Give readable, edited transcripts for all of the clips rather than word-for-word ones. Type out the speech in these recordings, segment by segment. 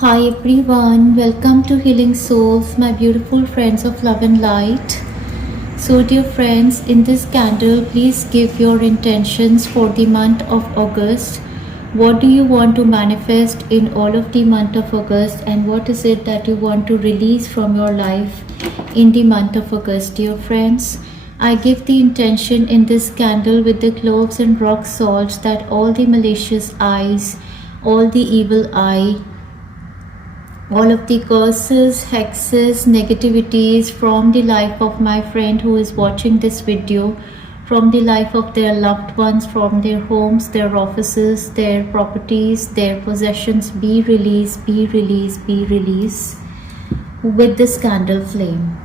Hi everyone, welcome to Healing Souls, my beautiful friends of love and light. So, dear friends, in this candle, please give your intentions for the month of August. What do you want to manifest in all of the month of August, and what is it that you want to release from your life in the month of August, dear friends? I give the intention in this candle with the cloves and rock salt that all the malicious eyes, all the evil eye, all of the curses, hexes, negativities from the life of my friend who is watching this video, from the life of their loved ones, from their homes, their offices, their properties, their possessions, be released, be released, be released with this candle flame.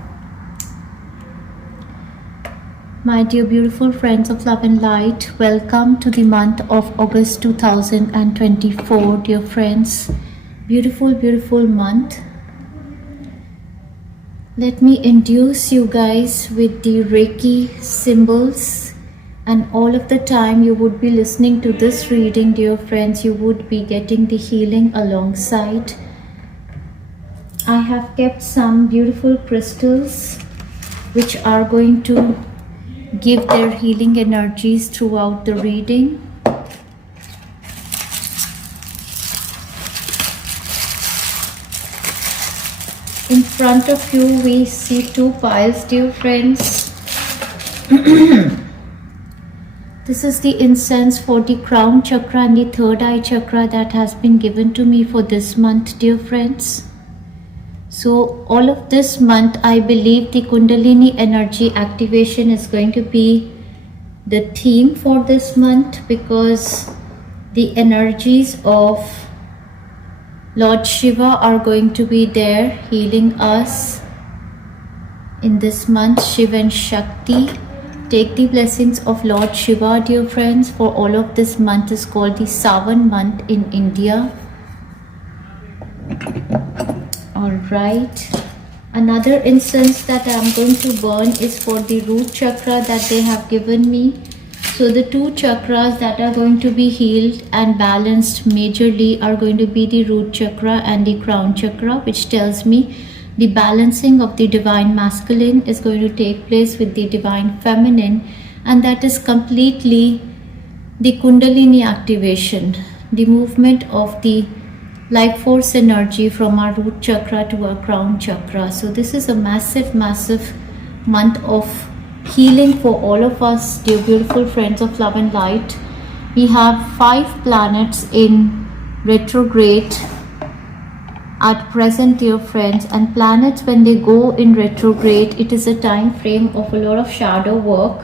My dear beautiful friends of love and light, welcome to the month of August 2024, dear friends. Beautiful, beautiful month. Let me induce you guys with the Reiki symbols, and all of the time you would be listening to this reading, dear friends, you would be getting the healing alongside. I have kept some beautiful crystals which are going to give their healing energies throughout the reading. In front of you, we see two piles, dear friends. This is the incense for the crown chakra and the third eye chakra that has been given to me for this month, dear friends. So all of this month, I believe the Kundalini energy activation is going to be the theme for this month, because the energies of Lord Shiva are going to be there healing us in this month. Shiva and Shakti. Take the blessings of Lord Shiva, dear friends, for all of this month is called the Sawan month in India. Alright. Another incense that I am going to burn is for the root chakra that they have given me. So the two chakras that are going to be healed and balanced majorly are going to be the root chakra and the crown chakra, which tells me the balancing of the divine masculine is going to take place with the divine feminine, and that is completely the Kundalini activation, the movement of the life force energy from our root chakra to our crown chakra. So this is a massive, massive month of healing for all of us, dear beautiful friends of love and light. We have 5 planets in retrograde at present, dear friends, and planets, when they go in retrograde, it is a time frame of a lot of shadow work.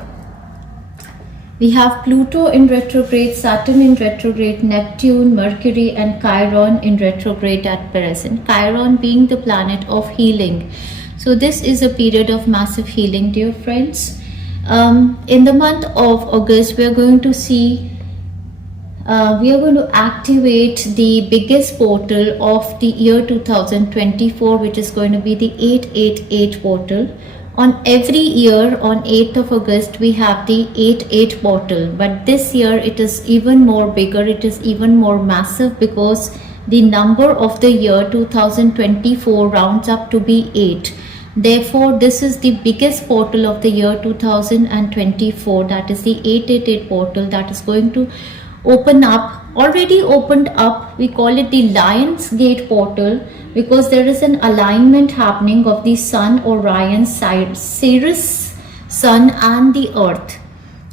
We have Pluto in retrograde, Saturn in retrograde, Neptune, Mercury and Chiron in retrograde at present. Chiron being the planet of healing. So this is a period of massive healing, dear friends. In the month of August, we are going to see, we are going to activate the biggest portal of the year 2024, which is going to be the 888 portal. On every year, on 8th of August, we have the 88 portal. But this year, it is even more bigger, it is even more massive, because the number of the year 2024 rounds up to be 8. Therefore, this is the biggest portal of the year 2024. That is the 888 portal that is going to open up, already opened up. We call it the Lion's Gate portal, because there is an alignment happening of the Sun, Orion, Sirius, Sun and the Earth.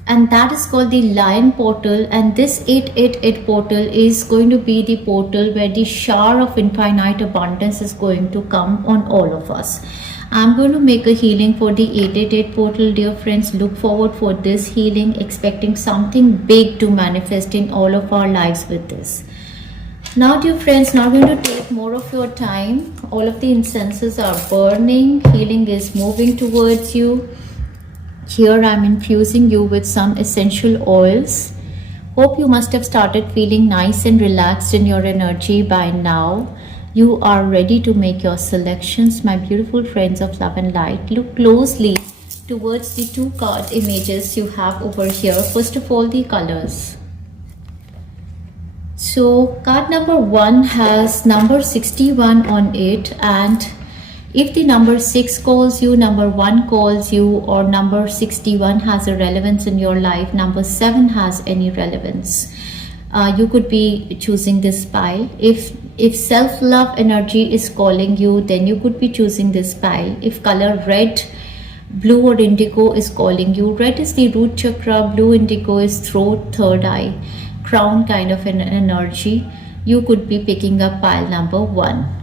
And that is called the Lion portal, and this 888 portal is going to be the portal where the shower of infinite abundance is going to come on all of us. I'm going to make a healing for the 888 portal, dear friends. Look forward for this healing, expecting something big to manifest in all of our lives with this. Now, dear friends, not going to take more of your time. All of the incenses are burning. Healing is moving towards you. Here I'm infusing you with some essential oils. Hope you must have started feeling nice and relaxed in your energy by now. You are ready to make your selections, my beautiful friends of love and light. Look closely towards the 2 card images you have over here. First of all, the colors. So card number 1 has number 61 on it, and if the number 6 calls you, number 1 calls you, or number 61 has a relevance in your life, number 7 has any relevance, you could be choosing this pile. If self-love energy is calling you, then you could be choosing this pile. If color red, blue or indigo is calling you, red is the root chakra, blue indigo is throat, third eye, crown kind of an energy, you could be picking up pile number 1.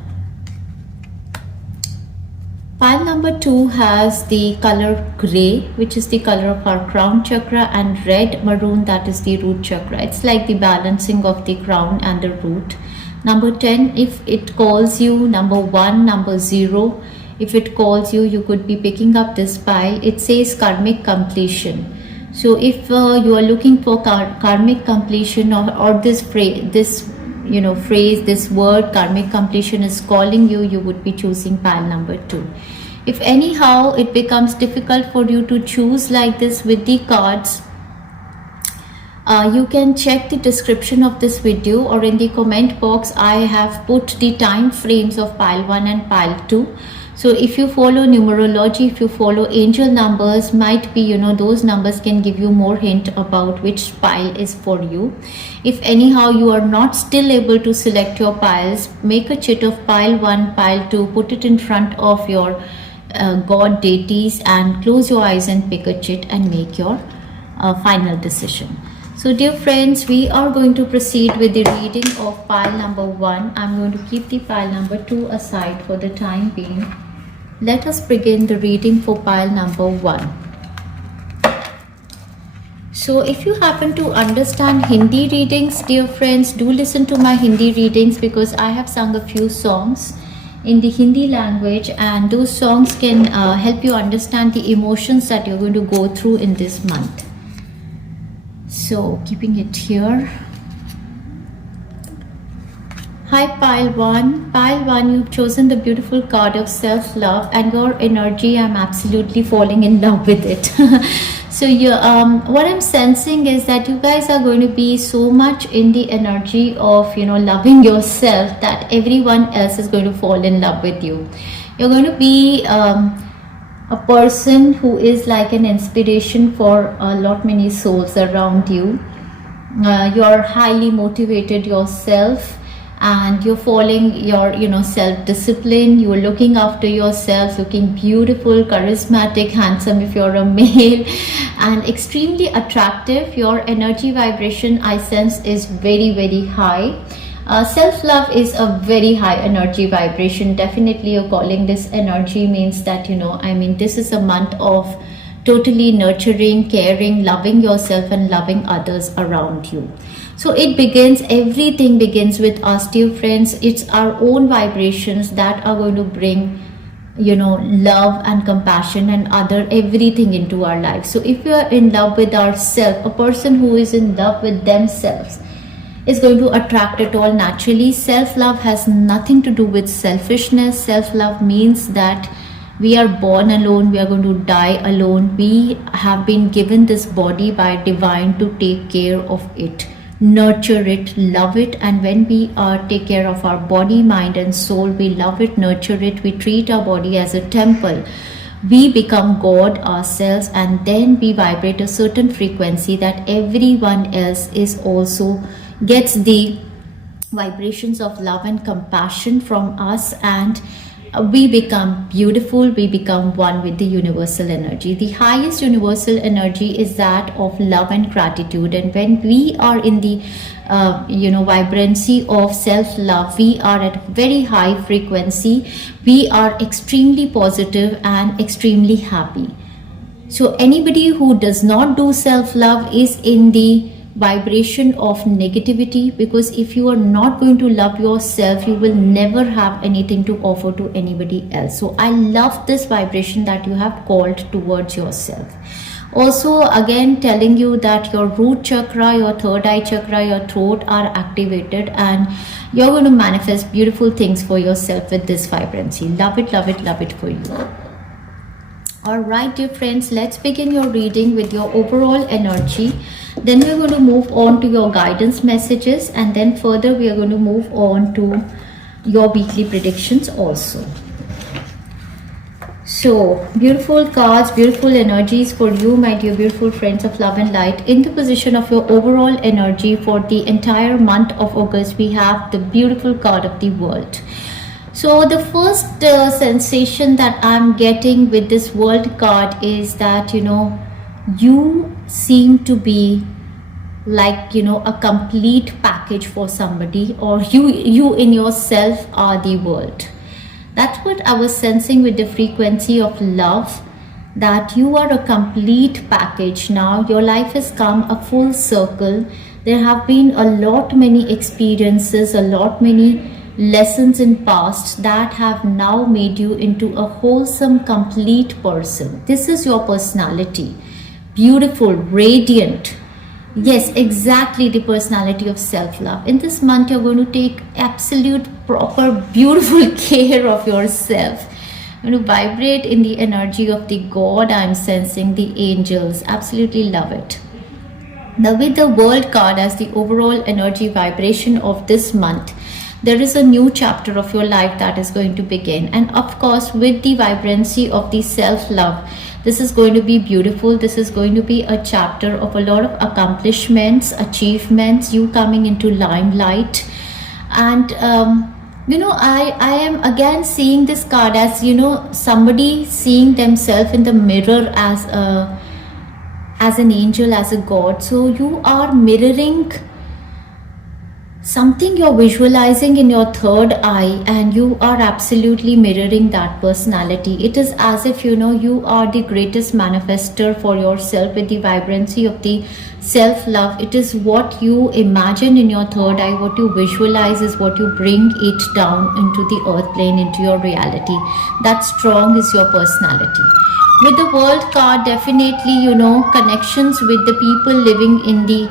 Pile number 2 has the color gray, which is the color of our crown chakra, and red maroon, that is the root chakra. It's like the balancing of the crown and the root. Number 10, if it calls you, number 1, number 0, if it calls you, you could be picking up this pile. It says karmic completion. So if you are looking for karmic completion, or this phrase, this word karmic completion is calling you, you would be choosing pile number 2. If anyhow it becomes difficult for you to choose like this with the cards, you can check the description of this video, or in the comment box I have put the time frames of pile 1 and pile 2. So if you follow numerology, if you follow angel numbers, might be, those numbers can give you more hint about which pile is for you. If anyhow you are not still able to select your piles, make a chit of pile 1, pile 2, put it in front of your god deities and close your eyes and pick a chit and make your final decision. So dear friends, we are going to proceed with the reading of pile number 1. I'm going to keep the pile number 2 aside for the time being. Let us begin the reading for pile number 1. So if you happen to understand Hindi readings, dear friends, do listen to my Hindi readings, because I have sung a few songs in the Hindi language, and those songs can help you understand the emotions that you're going to go through in this month. So keeping it here. Hi pile 1. Pile 1, you've chosen the beautiful card of self-love, and your energy, I'm absolutely falling in love with it. So what I'm sensing is that you guys are going to be so much in the energy of loving yourself, that everyone else is going to fall in love with you. You're going to be a person who is like an inspiration for a lot many souls around you. You're highly motivated yourself, and you're following your self-discipline. You're looking after yourself, looking beautiful, charismatic, handsome if you're a male, and extremely attractive. Your energy vibration, I sense, is very, very high. Self-love is a very high energy vibration. Definitely you're calling this energy means that this is a month of totally nurturing, caring, loving yourself and loving others around you. So everything begins with us, dear friends. It's our own vibrations that are going to bring love and compassion and everything into our life. So if you are in love with ourselves, a person who is in love with themselves is going to attract it all naturally. Self-love has nothing to do with selfishness. Self-love means that we are born alone, we are going to die alone. We have been given this body by divine to take care of it, nurture it, love it. And when we take care of our body, mind and soul, we love it, nurture it, we treat our body as a temple, we become God ourselves, and then we vibrate a certain frequency that everyone else is also gets the vibrations of love and compassion from us, and we become beautiful, we become one with the universal energy. The highest universal energy is that of love and gratitude, and when we are in the vibrancy of self-love, we are at very high frequency, we are extremely positive and extremely happy. So anybody who does not do self-love is in the vibration of negativity, because if you are not going to love yourself, you will never have anything to offer to anybody else. So I love this vibration that you have called towards yourself. Also, again telling you that your root chakra, your third eye chakra, your throat are activated, and you're going to manifest beautiful things for yourself with this vibrancy. Love it, love it, love it for you. Alright dear friends, let's begin your reading with your overall energy. Then we're going to move on to your guidance messages, and then further we are going to move on to your weekly predictions also. So, beautiful cards, beautiful energies for you, my dear beautiful friends of love and light. In the position of your overall energy for the entire month of August, we have the beautiful card of the World. So the first sensation that I'm getting with this World card is that, you seem to be like, a complete package for somebody, or you in yourself are the world. That's what I was sensing with the frequency of love, that you are a complete package now. Your life has come a full circle. There have been a lot many experiences, a lot many lessons in past that have now made you into a wholesome, complete person. This is your personality. Beautiful, radiant. Yes, exactly the personality of self-love. In this month, you're going to take absolute, proper, beautiful care of yourself. You're going to vibrate in the energy of the God. I'm sensing the angels. Absolutely love it. Now, with the World card as the overall energy vibration of this month, there is a new chapter of your life that is going to begin. And of course, with the vibrancy of the self-love, this is going to be beautiful. This is going to be a chapter of a lot of accomplishments, achievements, you coming into limelight. And I am again seeing this card as, somebody seeing themselves in the mirror as an angel, as a God. So you are mirroring something, you're visualizing in your third eye, and you are absolutely mirroring that personality. It is as if, you are the greatest manifester for yourself with the vibrancy of the self-love. It is what you imagine in your third eye, what you visualize is what you bring it down into the earth plane, into your reality. That strong is your personality. With the World card, definitely, connections with the people living in the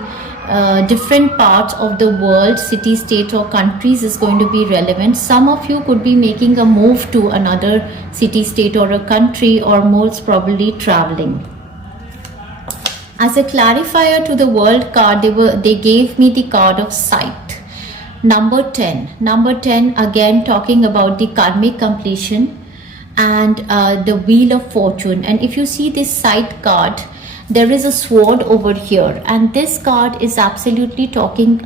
different parts of the world, city, state or countries is going to be relevant. Some of you could be making a move to another city, state or a country, or most probably traveling. As a clarifier to the World card, they gave me the card of sight. Number 10 again, talking about the karmic completion and the Wheel of Fortune. And if you see this sight card, there is a sword over here, and this card is absolutely talking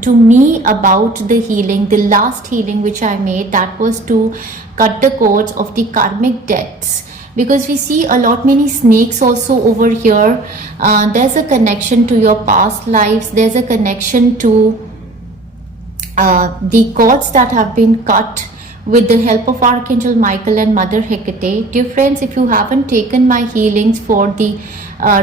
to me about the healing, the last healing which I made, that was to cut the cords of the karmic debts, because we see a lot many snakes also over here. There's a connection to your past lives. There's a connection to the cords that have been cut with the help of Archangel Michael and Mother Hecate. Dear friends, if you haven't taken my healings for the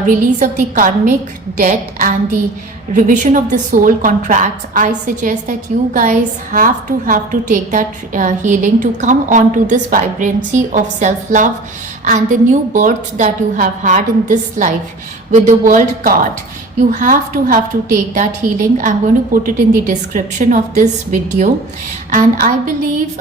release of the karmic debt and the revision of the soul contracts, I suggest that you guys have to take that healing to come on to this vibrancy of self-love and the new birth that you have had in this life. With the World card, you have to take that healing. I'm going to put it in the description of this video. And I believe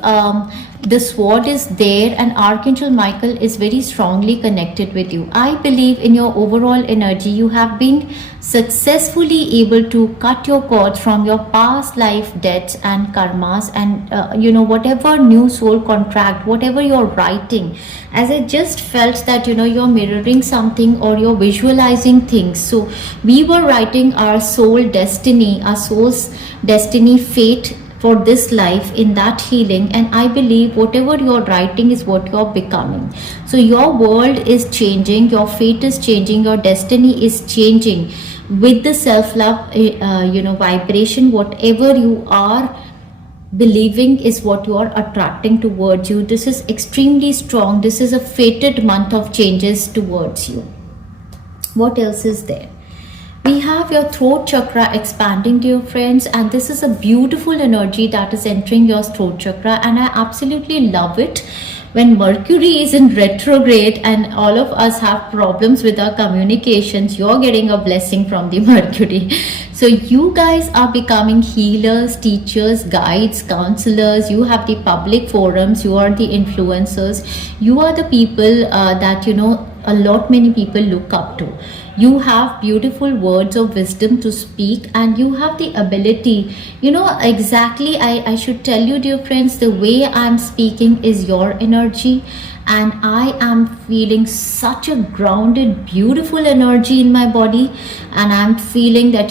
the sword is there, and Archangel Michael is very strongly connected with you. I believe in your overall energy, you have been successfully able to cut your cords from your past life debts and karmas, and whatever new soul contract, whatever you're writing, as I just felt that you're mirroring something or you're visualizing things. So we were writing our soul destiny, our soul's destiny, fate for this life in that healing, and I believe whatever you're writing is what you're becoming. So your world is changing, your fate is changing, your destiny is changing with the self-love vibration. Whatever you are believing is what you are attracting towards you. This is extremely strong. This is a fated month of changes towards you. What else is there? We have your throat chakra expanding, dear friends, and this is a beautiful energy that is entering your throat chakra, and I absolutely love it. When Mercury is in retrograde and all of us have problems with our communications, you're getting a blessing from the Mercury. So you guys are becoming healers, teachers, guides, counselors. You have the public forums, you are the influencers, you are the people that a lot many people look up to. You have beautiful words of wisdom to speak, and you have the ability, exactly. I should tell you, dear friends, the way I'm speaking is your energy, and I am feeling such a grounded, beautiful energy in my body, and I'm feeling that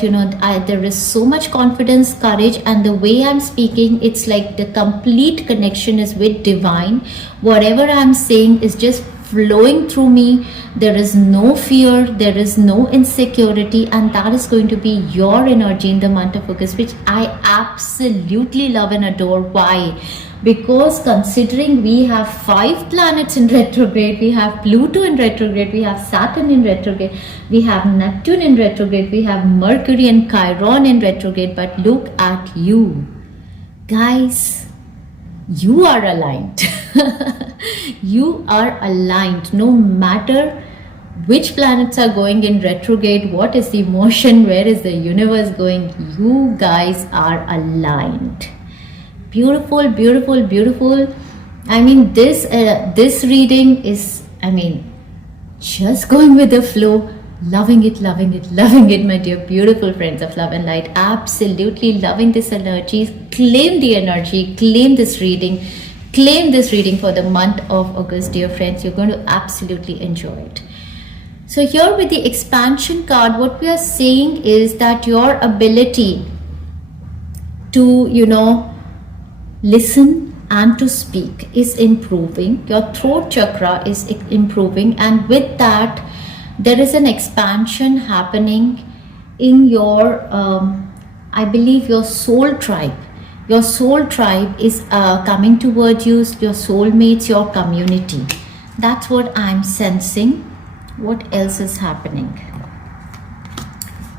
there is so much confidence, courage, and the way I'm speaking, it's like the complete connection is with divine. Whatever I'm saying is just flowing through me. There is no fear, there is no insecurity, and that is going to be your energy in the month of August, which I absolutely love and adore. Why? Because considering we have 5 planets in retrograde, we have Pluto in retrograde, we have Saturn in retrograde, we have Neptune in retrograde, we have Mercury and Chiron in retrograde, but look at you guys, you are aligned. You are aligned. No matter which planets are going in retrograde, what is the motion, where is the universe going, you guys are aligned. Beautiful, beautiful, beautiful. I mean, this reading is, just going with the flow. Loving it, loving it, loving it, my dear beautiful friends of love and light. Absolutely loving this energy. Claim the energy, claim this reading, claim this reading for the month of August, dear friends. You're going to absolutely enjoy it. So here with the expansion card, what we are saying is that your ability to, listen and to speak is improving. Your throat chakra is improving, and with that, there is an expansion happening in your, I believe, your soul tribe. Your soul tribe is coming towards you, your soulmates, your community. That's what I'm sensing. What else is happening?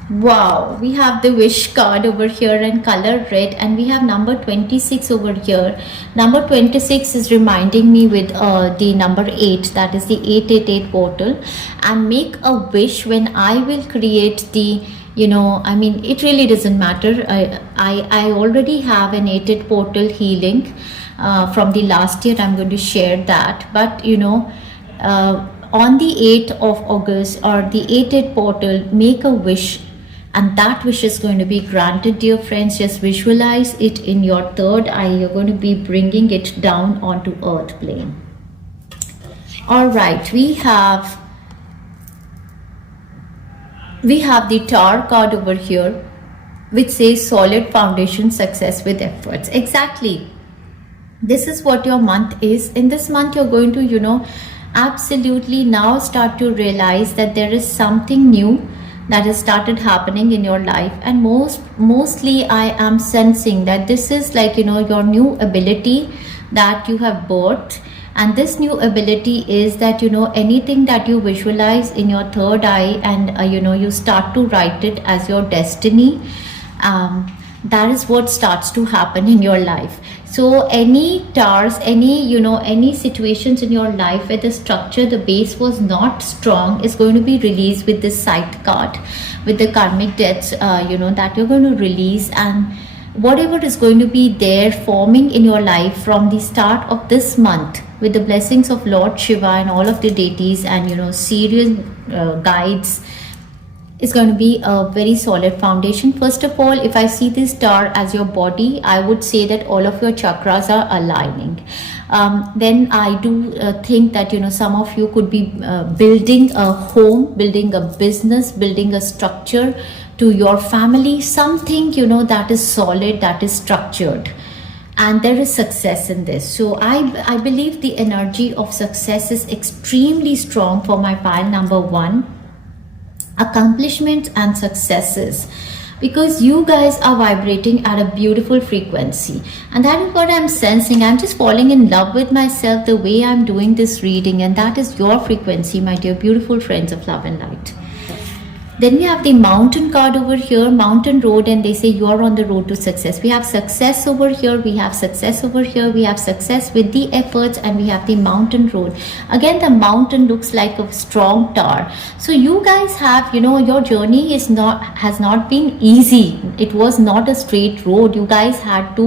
Wow, we have the wish card over here in color red, and we have number 26 over here. Number 26 is reminding me with the number 8, that is the 888 portal. And make a wish. When I will create the, it really doesn't matter. I already have an 88 portal healing from the last year. I'm going to share that, but on the 8th of August or the 88 portal, make a wish, and that wish is going to be granted, dear friends. Just visualize it in your third eye. You're going to be bringing it down onto earth plane. All right, we have the Tower card over here, which says solid foundation, success with efforts. Exactly, this is what your month is. In this month, you're going to absolutely now start to realize that there is something new that has started happening in your life, and mostly I am sensing that this is like your new ability that you have birthed. And this new ability is that anything that you visualize in your third eye, and you start to write it as your destiny, that is what starts to happen in your life. So any towers, any situations in your life where the structure, the base was not strong, is going to be released with this Scythe card, with the karmic debts, that you're going to release. And whatever is going to be there forming in your life from the start of this month, with the blessings of Lord Shiva and all of the deities and serious guides, is going to be a very solid foundation. First of all, if I see this star as your body, I would say that all of your chakras are aligning. Then I do think that some of you could be building a home, building a business, building a structure to your family, something that is solid, that is structured, and there is success in this. So I believe the energy of success is extremely strong for my pile number 1. Accomplishments and successes, because you guys are vibrating at a beautiful frequency, and that is what I'm sensing. I'm just falling in love with myself the way I'm doing this reading, and that is your frequency, my dear beautiful friends of love and light. Then we have the mountain card over here, mountain road, and they say you are on the road to success. We have success over here, we have success over here, we have success with the efforts, and we have the mountain road. Again, the mountain looks like a strong tower. So you guys have, your journey has not been easy. It was not a straight road. You guys had to,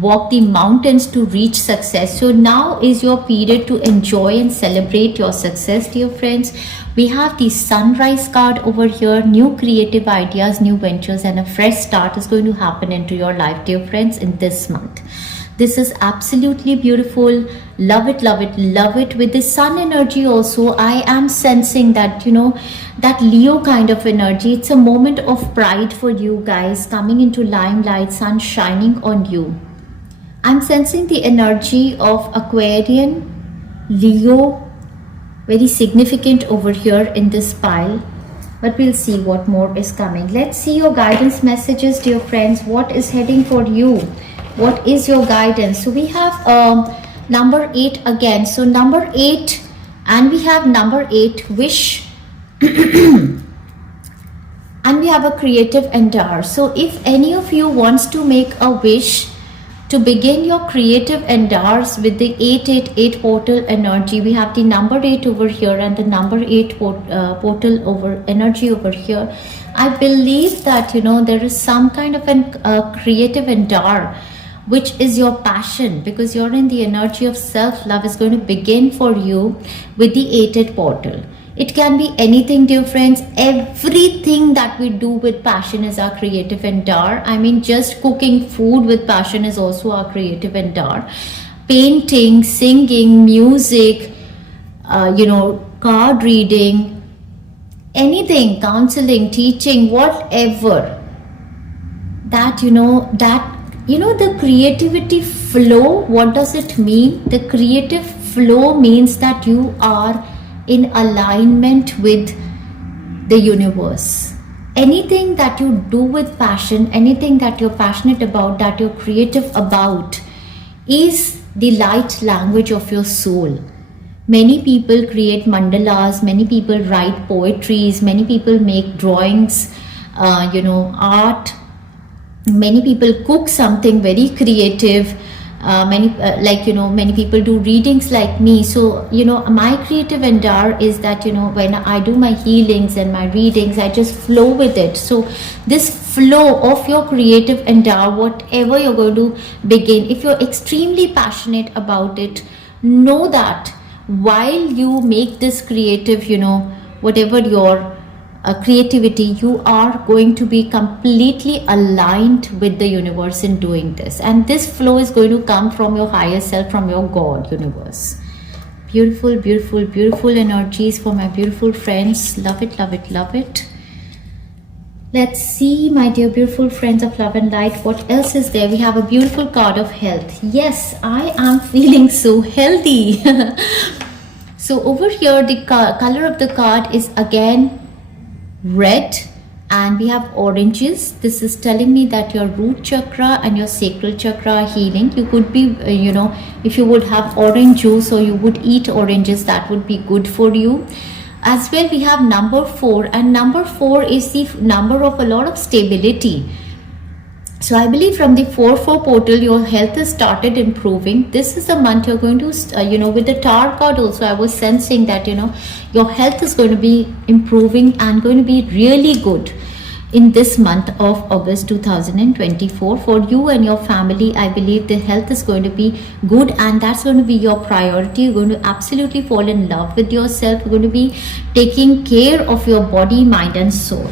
walk the mountains to reach success. So now is your period to enjoy and celebrate your success, dear friends. We have the sunrise card over here. New creative ideas, new ventures, and a fresh start is going to happen into your life, dear friends, in this month. This is absolutely beautiful. Love it, love it, love it. With the sun energy also, I am sensing that, you know, that Leo kind of energy. It's a moment of pride for you guys, coming into limelight, sun shining on you. I'm sensing the energy of Aquarian, Leo, very significant over here in this pile. But we'll see what more is coming. Let's see your guidance messages, dear friends. What is heading for you? What is your guidance? So we have number 8 again. So number 8, and we have number 8, wish. And we have a creative endeavor. So if any of you wants to make a wish to begin your creative endeavors with the 888 portal energy, we have the number 8 over here and the number 8 portal over energy over here. I believe that, you know, there is some kind of a creative endeavor which is your passion, because you're in the energy of self-love, is going to begin for you with the 888 portal. It can be anything, dear friends. Everything that we do with passion is our creative endeavor. I mean, just cooking food with passion is also our creative endeavor. Painting, singing, music, you know, card reading, anything, counseling, teaching, whatever. That, you know, the creativity flow, what does it mean? The creative flow means that you are in alignment with the universe. Anything that you do with passion, anything that you're passionate about, that you're creative about, is the light language of your soul. Many people create mandalas, many people write poetries, many people make drawings, you know, art. Many people cook something very creative. Many people do readings like me. So, you know, my creative endeavor is that, you know, when I do my healings and my readings, I just flow with it. So this flow of your creative endeavor, whatever you're going to begin, if you're extremely passionate about it, know that while you make this creative, you know, whatever your creativity, you are going to be completely aligned with the universe in doing this, and this flow is going to come from your higher self, from your God, universe. Beautiful, beautiful, beautiful energies for my beautiful friends. Love it, love it, love it. Let's see, my dear beautiful friends of love and light, what else is there? We have a beautiful card of health. Yes, I am feeling so healthy. So over here, the color of the card is again red, and we have oranges. This is telling me that your root chakra and your sacral chakra are healing. You could be, you know, if you would have orange juice or you would eat oranges, that would be good for you. As well, we have number 4, and number 4 is the number of a lot of stability. So I believe from the 4-4 portal, your health has started improving. This is the month you're going to, you know, with the Tower card also, I was sensing that, you know, your health is going to be improving and going to be really good in this month of August 2024. For you and your family, I believe the health is going to be good, and that's going to be your priority. You're going to absolutely fall in love with yourself. You're going to be taking care of your body, mind, and soul.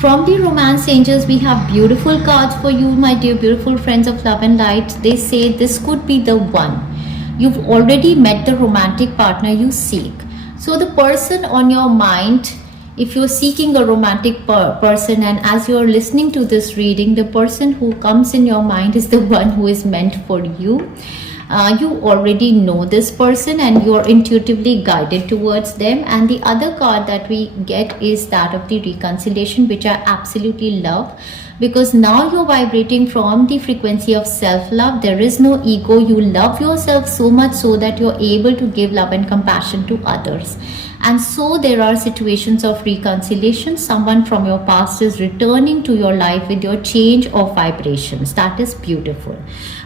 From the romance angels, we have beautiful cards for you, my dear beautiful friends of love and light. They say this could be the one. You've already met the romantic partner you seek. So the person on your mind, if you're seeking a romantic person, and as you're listening to this reading, the person who comes in your mind is the one who is meant for you. You already know this person and you're intuitively guided towards them. And the other card that we get is that of the reconciliation, which I absolutely love, because now you're vibrating from the frequency of self-love. There is no ego. You love yourself so much so that you're able to give love and compassion to others. And so there are situations of reconciliation. Someone from your past is returning to your life with your change of vibrations. That is beautiful.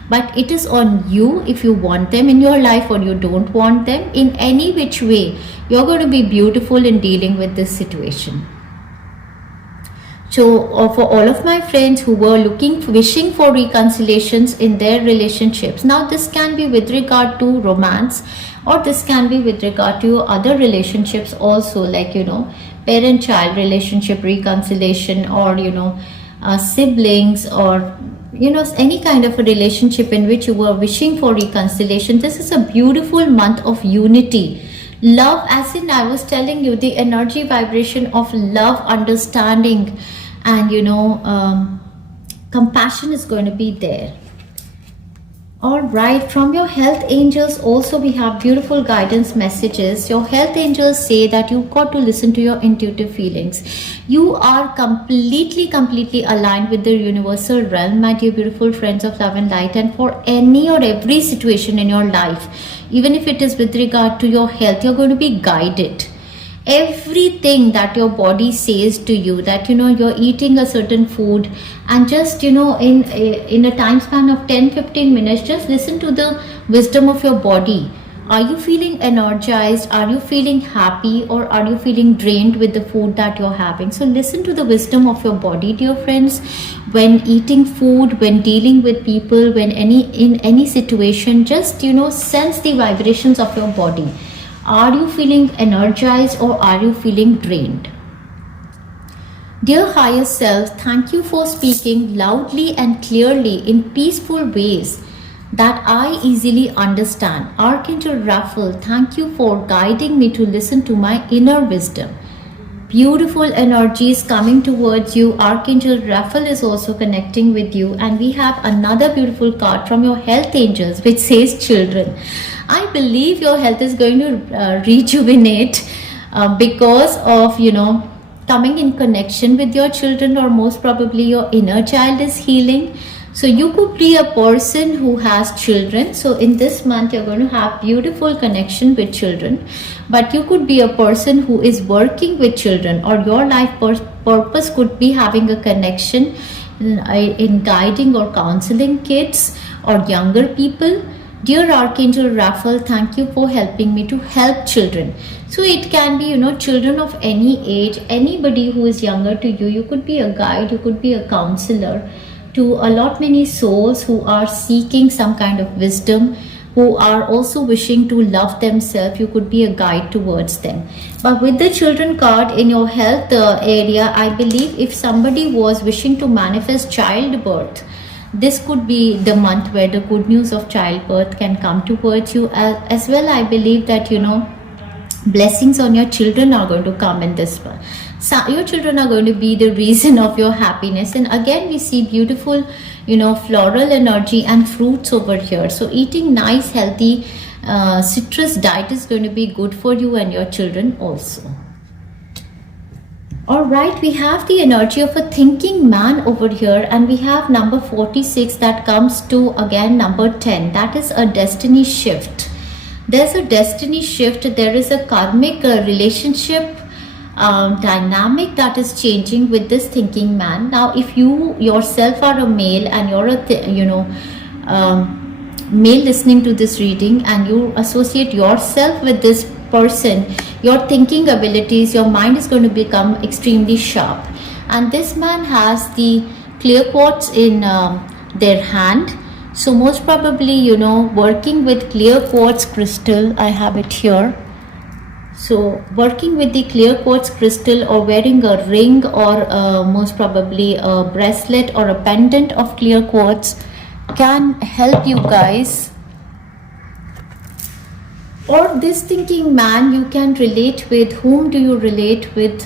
But it is on you if you want them in your life or you don't want them. In any which way, you're going to be beautiful in dealing with this situation. So for all of my friends who were wishing for reconciliations in their relationships, now this can be with regard to romance, or this can be with regard to other relationships also, like, parent-child relationship reconciliation, or, siblings, or, any kind of a relationship in which you were wishing for reconciliation. This is a beautiful month of unity. Love, as in I was telling you, the energy vibration of love, understanding, and compassion is going to be there. All right, from your health angels also we have beautiful guidance messages. Your health angels say that you've got to listen to your intuitive feelings. You are completely aligned with the universal realm, my dear beautiful friends of love and light. And for any or every situation in your life, even if it is with regard to your health, you're going to be guided. Everything that your body says to you, that you're eating a certain food, and just in a time span of 10-15 minutes, just listen to the wisdom of your body. Are you feeling energized? Are you feeling happy? Or are you feeling drained with the food that you're having? So listen to the wisdom of your body, dear friends, when eating food, when dealing with people, when in any situation. Just sense the vibrations of your body. Are you feeling energized, or are you feeling drained? Dear higher self, thank you for speaking loudly and clearly in peaceful ways that I easily understand. Archangel Raphael, thank you for guiding me to listen to my inner wisdom. Beautiful energies coming towards you. Archangel Raphael is also connecting with you, and we have another beautiful card from your health angels which says children. I believe your health is going to rejuvenate because of coming in connection with your children, or most probably your inner child is healing. So you could be a person who has children. So in this month you're going to have beautiful connection with children. But you could be a person who is working with children, or your life purpose could be having a connection in guiding or counseling kids or younger people. Dear Archangel Raphael, thank you for helping me to help children. So it can be, children of any age, anybody who is younger to you. You could be a guide, you could be a counselor to a lot many souls who are seeking some kind of wisdom, who are also wishing to love themselves. You could be a guide towards them. But with the children card in your health area, I believe if somebody was wishing to manifest childbirth, this could be the month where the good news of childbirth can come towards you. As well, I believe that blessings on your children are going to come in this month. So your children are going to be the reason of your happiness. And again, we see beautiful floral energy and fruits over here. So eating nice healthy citrus diet is going to be good for you and your children also. All right, we have the energy of a thinking man over here, and we have number 46 that comes to again number 10. That is a destiny shift. There's a destiny shift. There is a karmic relationship dynamic that is changing with this thinking man. Now, if you yourself are a male and you're a male listening to this reading, and you associate yourself with this person, your thinking abilities, your mind is going to become extremely sharp. And this man has the clear quartz in their hand. So most probably, working with clear quartz crystal, I have it here. So working with the clear quartz crystal, or wearing a ring, or most probably a bracelet or a pendant of clear quartz can help you guys. Or this thinking man, you can relate with. Whom do you relate with?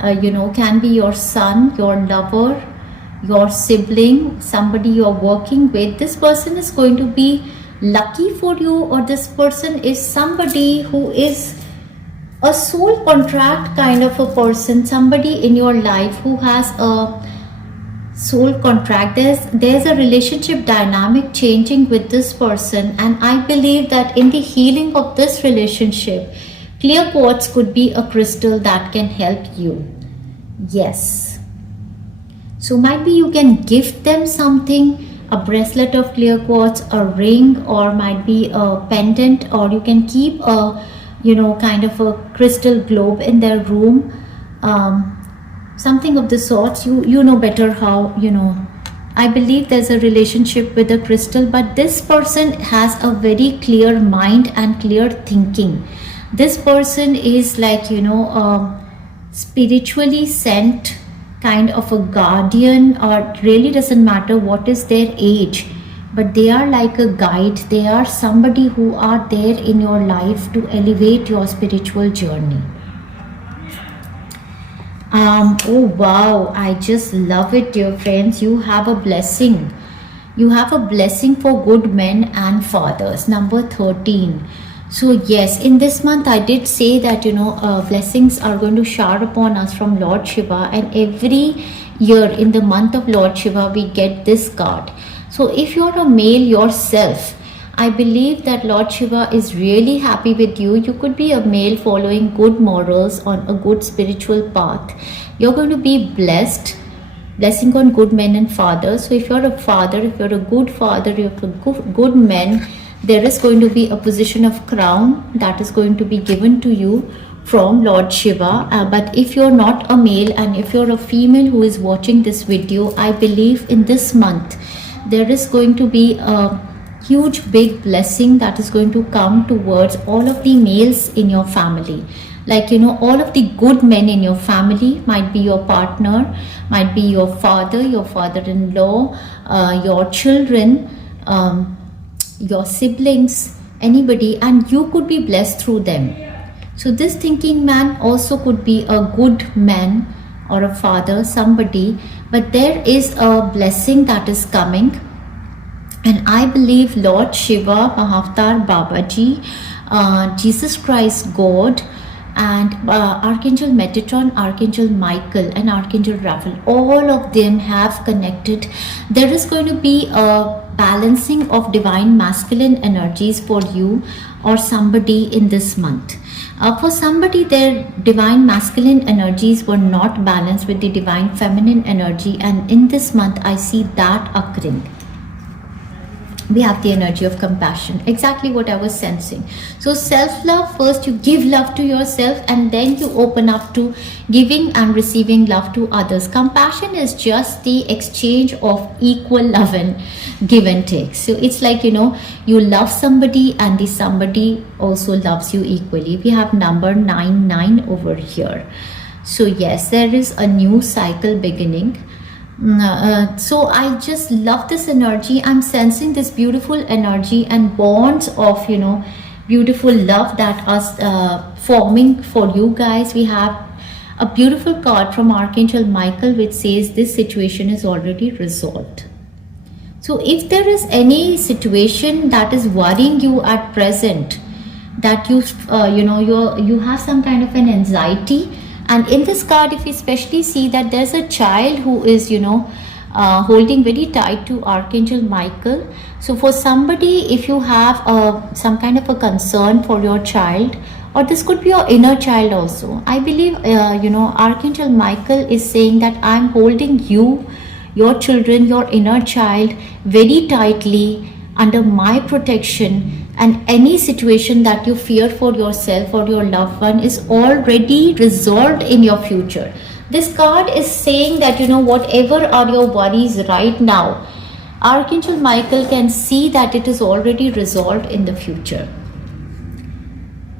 Can be your son, your lover, your sibling, somebody you're working with. This person is going to be lucky for you, or this person is somebody who is a soul contract kind of a person, somebody in your life who has a soul contract. There's a relationship dynamic changing with this person, and I believe that in the healing of this relationship, clear quartz could be a crystal that can help you. Yes. So might be you can gift them something, a bracelet of clear quartz, a ring, or might be a pendant, or you can keep a kind of a crystal globe in their room. something of the sorts. You know better how, I believe there's a relationship with the crystal, but this person has a very clear mind and clear thinking. This person is like, spiritually sent kind of a guardian, or it really doesn't matter what is their age, but they are like a guide. They are somebody who are there in your life to elevate your spiritual journey. Oh wow, I just love it, dear friends. You have a blessing. You have a blessing for good men and fathers. Number 13. So yes, in this month I did say that, blessings are going to shower upon us from Lord Shiva, and every year in the month of Lord Shiva we get this card. So if you're a male yourself, I believe that Lord Shiva is really happy with you. You could be a male following good morals on a good spiritual path. You're going to be blessed. Blessing on good men and fathers. So if you're a father, if you're a good father, you're a good man, there is going to be a position of crown that is going to be given to you from Lord Shiva. But if you're not a male and if you're a female who is watching this video, I believe in this month there is going to be a huge big blessing that is going to come towards all of the males in your family. Like, all of the good men in your family, might be your partner, might be your father, your father-in-law, your children, your siblings, anybody, and you could be blessed through them. So this thinking man also could be a good man or a father, somebody, but there is a blessing that is coming. And I believe Lord Shiva, Mahavatar Babaji, Jesus Christ, God, and Archangel Metatron, Archangel Michael, and Archangel Raphael, all of them have connected. There is going to be a balancing of divine masculine energies for you or somebody in this month. For somebody, their divine masculine energies were not balanced with the divine feminine energy, and in this month I see that occurring. We have the energy of compassion, exactly what I was sensing. So self-love, first you give love to yourself, and then you open up to giving and receiving love to others. Compassion is just the exchange of equal love and give and take. So it's like, you love somebody and the somebody also loves you equally. We have number 99 over here. So yes, there is a new cycle beginning. So I just love this energy. I'm sensing this beautiful energy and bonds of, beautiful love that are forming for you guys. We have a beautiful card from Archangel Michael which says this situation is already resolved. So if there is any situation that is worrying you at present, that you have some kind of an anxiety. And in this card, if you especially see that there's a child who is, holding very tight to Archangel Michael. So for somebody, if you have some kind of a concern for your child, or this could be your inner child also, I believe, Archangel Michael is saying that I'm holding you, your children, your inner child very tightly under my protection. And any situation that you fear for yourself or your loved one is already resolved in your future. This card is saying that, whatever are your worries right now, Archangel Michael can see that it is already resolved in the future.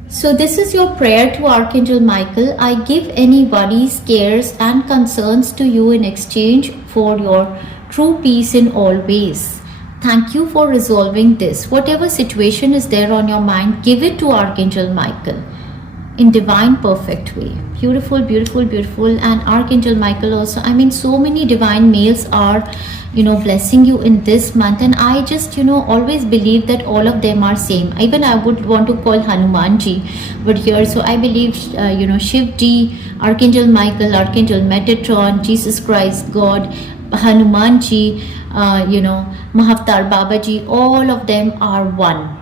So this is your prayer to Archangel Michael. I give any worries, cares and concerns to you in exchange for your true peace in all ways. Thank you for resolving this. Whatever situation is there on your mind, give it to Archangel Michael in divine perfect way. Beautiful, beautiful, beautiful. And Archangel Michael also, so many divine males are, blessing you in this month. And I just, always believe that all of them are same. Even I would want to call Hanumanji, but here, so I believe, Shivji, Archangel Michael, Archangel Metatron, Jesus Christ, God, Hanumanji, Mahavatar Babaji, all of them are one.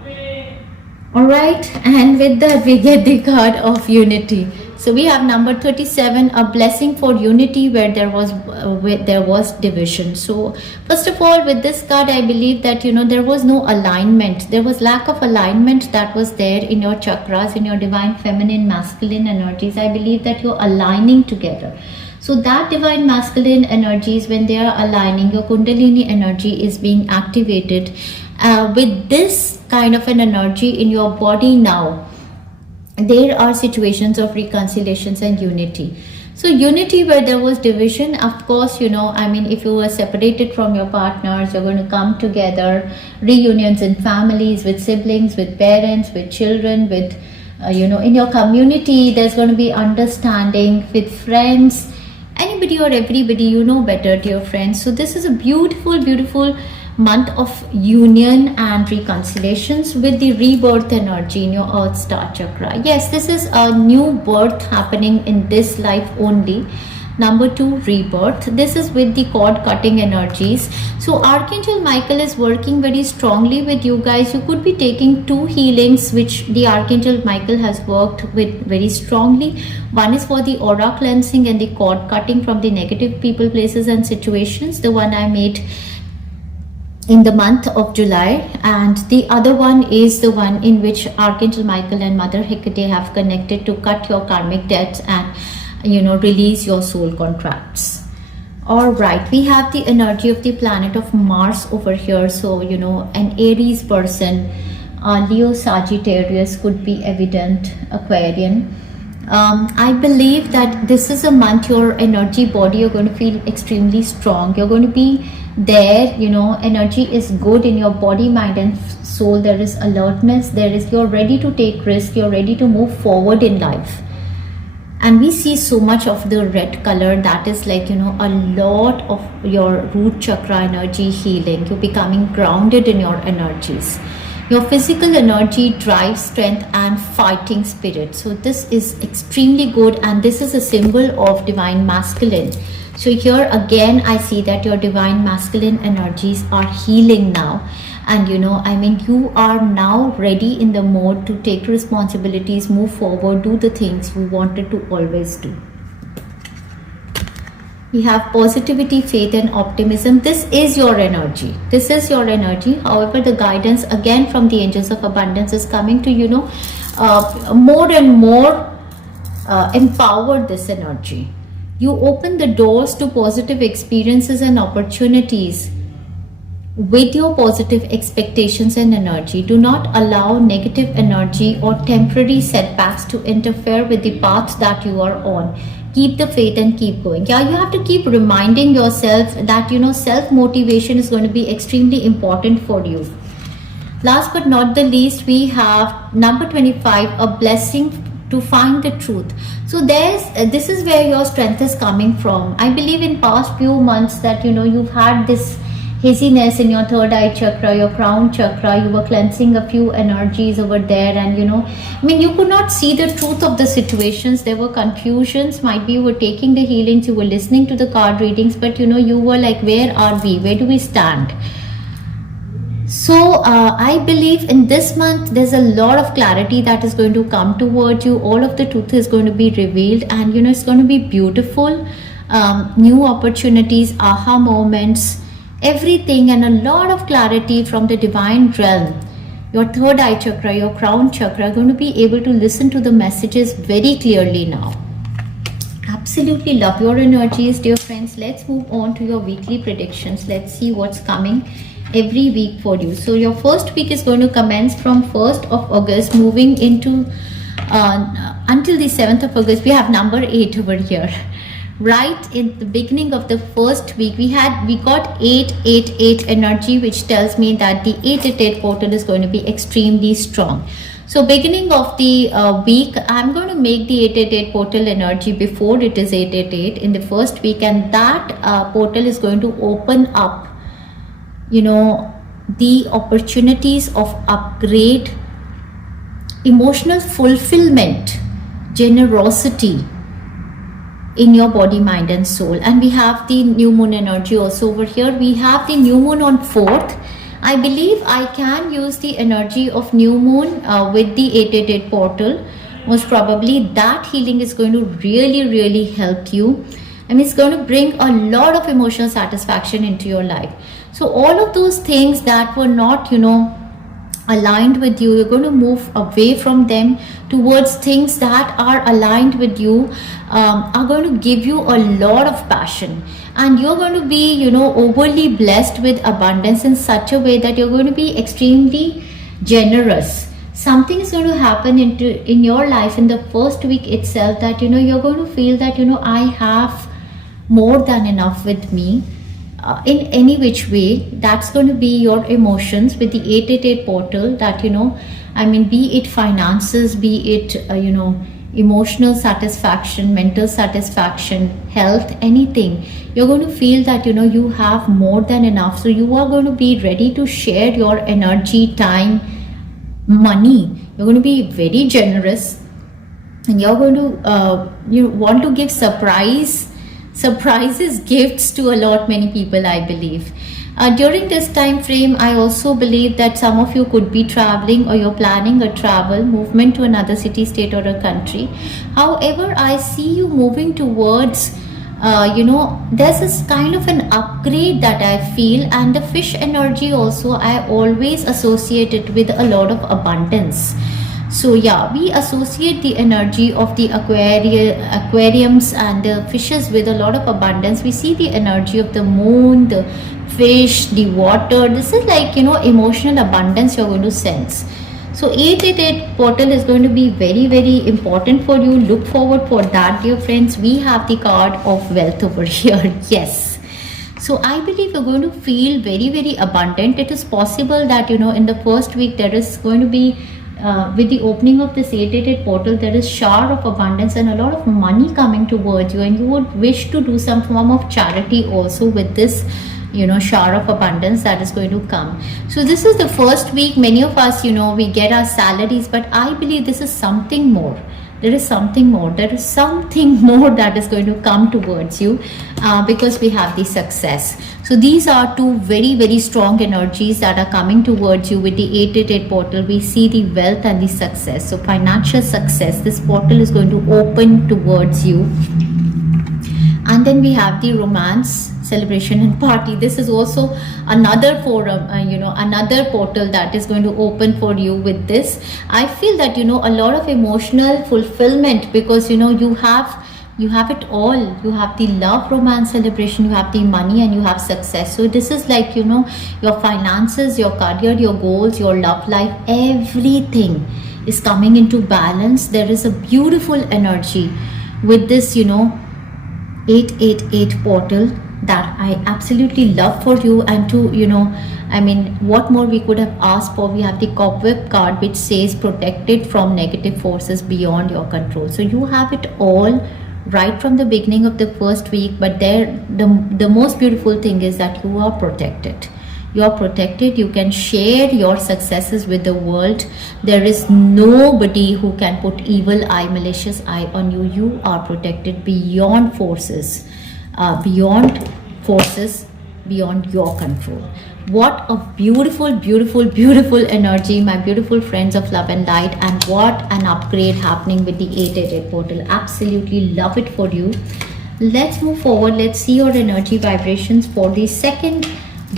Alright, and with that we get the card of unity. So we have number 37, a blessing for unity where there was division. So first of all, with this card, I believe that, there was no alignment. There was lack of alignment that was there in your chakras, in your divine feminine, masculine energies. I believe that you're aligning together. So So that divine masculine energies, when they are aligning, your kundalini energy is being activated with this kind of an energy in your body now. There are situations of reconciliations and unity. So unity where there was division, of course, I mean, if you were separated from your partners, you're going to come together. Reunions in families, with siblings, with parents, with children, with in your community, there's going to be understanding with friends, anybody or everybody, better, dear friends. So this is a beautiful, beautiful month of union and reconciliations with the rebirth energy in your earth star chakra. Yes, this is a new birth happening in this life only. Number 2, rebirth. This is with the cord cutting energies. So Archangel Michael is working very strongly with you guys. You could be taking 2 healings which the Archangel Michael has worked with very strongly. One is for the aura cleansing and the cord cutting from the negative people, places and situations. The one I made in the month of July, and the other one is the one in which Archangel Michael and Mother Hecate have connected to cut your karmic debts and release your soul contracts. All right, we have the energy of the planet of Mars over here. So an Aries person, Leo, Sagittarius could be evident, Aquarian. I believe that this is a month your energy body, you're going to feel extremely strong. You're going to be there, energy is good in your body, mind and soul. There is alertness, you're ready to take risk, you're ready to move forward in life. And we see so much of the red color, that is like a lot of your root chakra energy healing. You're becoming grounded in your energies. Your physical energy, drive, strength and fighting spirit. So this is extremely good, and this is a symbol of divine masculine. So here again I see that your divine masculine energies are healing now. And you are now ready in the mode to take responsibilities, move forward, do the things you wanted to always do. We have positivity, faith and optimism. This is your energy. This is your energy. However, the guidance again from the angels of abundance is coming to, more and more empower this energy. You open the doors to positive experiences and opportunities with your positive expectations and energy. Do not allow negative energy or temporary setbacks to interfere with the path that you are on. Keep the faith and keep going. Yeah, you have to keep reminding yourself that self-motivation is going to be extremely important for you. Last but not the least, we have number 25, a blessing to find the truth. So this is where your strength is coming from. I believe in past few months that you've had this haziness in your third eye chakra, your crown chakra. You were cleansing a few energies over there, and you could not see the truth of the situations. There were confusions. Might be you were taking the healings, you were listening to the card readings, but you were like, where are we? Where do we stand? So I believe in this month there's a lot of clarity that is going to come towards you. All of the truth is going to be revealed, and it's going to be beautiful. New opportunities, aha moments, everything, and a lot of clarity from the divine realm. Your third eye chakra, your crown chakra, are going to be able to listen to the messages very clearly now. Absolutely love your energies, dear friends. Let's move on to your weekly predictions. Let's see what's coming every week for you. So your first week is going to commence from 1st of August, moving into until the 7th of August. We have number 8 over here. Right in the beginning of the first week, we got 888 energy, which tells me that the 888 portal is going to be extremely strong. So beginning of the week, I'm going to make the 888 portal energy before it is 888 in the first week, and that portal is going to open up the opportunities of upgrade, emotional fulfillment, generosity in your body, mind and soul. And we have the new moon energy also over here. We have the new moon on 4th. I believe I can use the energy of new moon with the 888 portal. Most probably that healing is going to really help you, and it's going to bring a lot of emotional satisfaction into your life. So all of those things that were not aligned with you. You're going to move away from them towards things that are aligned with you, are going to give you a lot of passion, and you're going to be, overly blessed with abundance in such a way that you're going to be extremely generous. Something is going to happen in your life in the first week itself, that you're going to feel that I have more than enough with me, in any which way. That's going to be your emotions with the 888 portal, that be it finances, be it emotional satisfaction, mental satisfaction, health, anything. You're going to feel that you have more than enough, so you are going to be ready to share your energy, time, money. You're going to be very generous, and you're going to you want to give surprises, gifts to a lot many people, I believe. During this time frame, I also believe that some of you could be traveling, or you're planning a travel movement to another city, state, or a country. However, I see you moving towards there's this kind of an upgrade that I feel. And the fish energy also, I always associate it with a lot of abundance. So yeah, we associate the energy of the aquariums and the fishes with a lot of abundance. We see the energy of the moon, the fish, the water. This is like emotional abundance you're going to sense. So 888 portal is going to be very, very important for you. Look forward for that, dear friends. We have the card of wealth over here. Yes. So I believe you're going to feel very, very abundant. It is possible that in the first week there is going to be with the opening of this 888 portal, there is shower of abundance and a lot of money coming towards you, and you would wish to do some form of charity also with this shower of abundance that is going to come. So this is the first week. Many of us, we get our salaries, but I believe this is something more. There is something more. There is something more that is going to come towards you, because we have the success. So these are two very, very strong energies that are coming towards you with the 888 portal. We see the wealth and the success. So financial success, this portal is going to open towards you. And then we have the romance, celebration, and party. This is also another forum, another portal that is going to open for you with this. I feel that a lot of emotional fulfillment, because you have it all. You have the love, romance, celebration, you have the money, and you have success. So this is like your finances, your career, your goals, your love life, everything is coming into balance. There is a beautiful energy with this 888 portal that I absolutely love for you. And to what more we could have asked for. We have the cobweb card, which says protected from negative forces beyond your control. So you have it all right from the beginning of the first week. But the most beautiful thing is that you are protected. You are protected. You can share your successes with the world. There is nobody who can put evil eye, malicious eye on you. You are protected beyond forces, beyond your control. What a beautiful, beautiful, beautiful energy, my beautiful friends of love and light. And what an upgrade happening with the 888 portal. Absolutely love it for you. Let's move forward. Let's see your energy vibrations for the second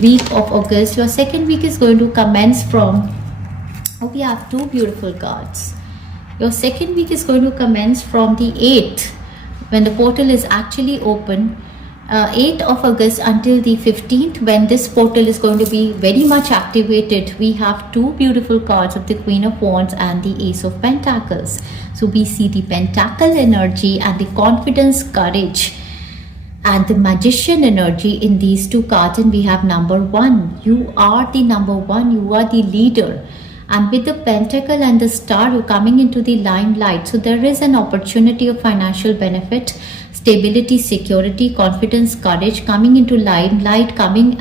week of August. Your second week is going to commence from, we have two beautiful cards. Your second week is going to commence from the 8th, when the portal is actually open, 8th of August until the 15th, when this portal is going to be very much activated. We have two beautiful cards of the Queen of Wands and the Ace of Pentacles. So we see the Pentacle energy and the confidence, courage, and the Magician energy in these two cards. And we have number 1. You are the number 1. You are the leader. And with the Pentacle and the Star, you're coming into the limelight. So there is an opportunity of financial benefit, stability, security, confidence, courage, coming into limelight, becoming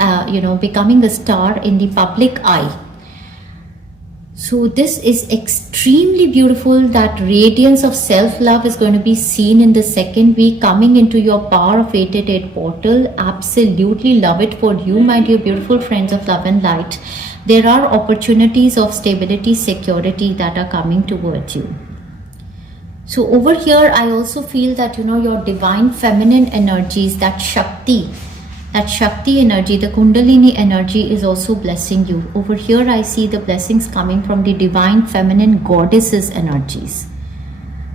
a star in the public eye. So this is extremely beautiful. That radiance of self-love is going to be seen in the second week, coming into your power of 888 portal. Absolutely love it for you, my dear beautiful friends of love and light. There are opportunities of stability, security that are coming towards you. So over here, I also feel that, your divine feminine energies, that Shakti, that Shakti energy, the Kundalini energy is also blessing you. Over here I see the blessings coming from the divine feminine goddesses energies.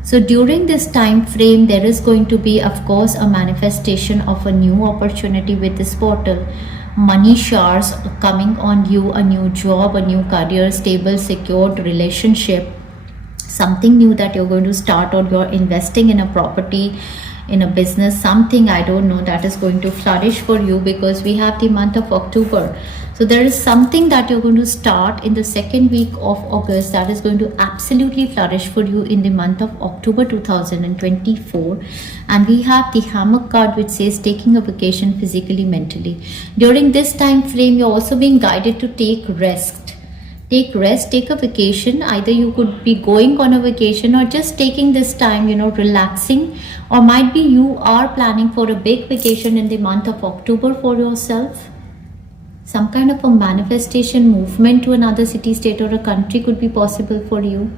So during this time frame, there is going to be, of course, a manifestation of a new opportunity with this portal. Money showers coming on you, a new job, a new career, stable, secured relationship, something new that you're going to start, or you're investing in a property, in a business, something, I don't know, that is going to flourish for you, because we have the month of October. So there is something that you're going to start in the second week of August that is going to absolutely flourish for you in the month of October 2024. And we have the Hammock card, which says taking a vacation physically, mentally. During this time frame, you're also being guided to take rest. Take rest, take a vacation. Either you could be going on a vacation or just taking this time, relaxing. Or might be you are planning for a big vacation in the month of October for yourself. Some kind of a manifestation movement to another city, state or a country could be possible for you.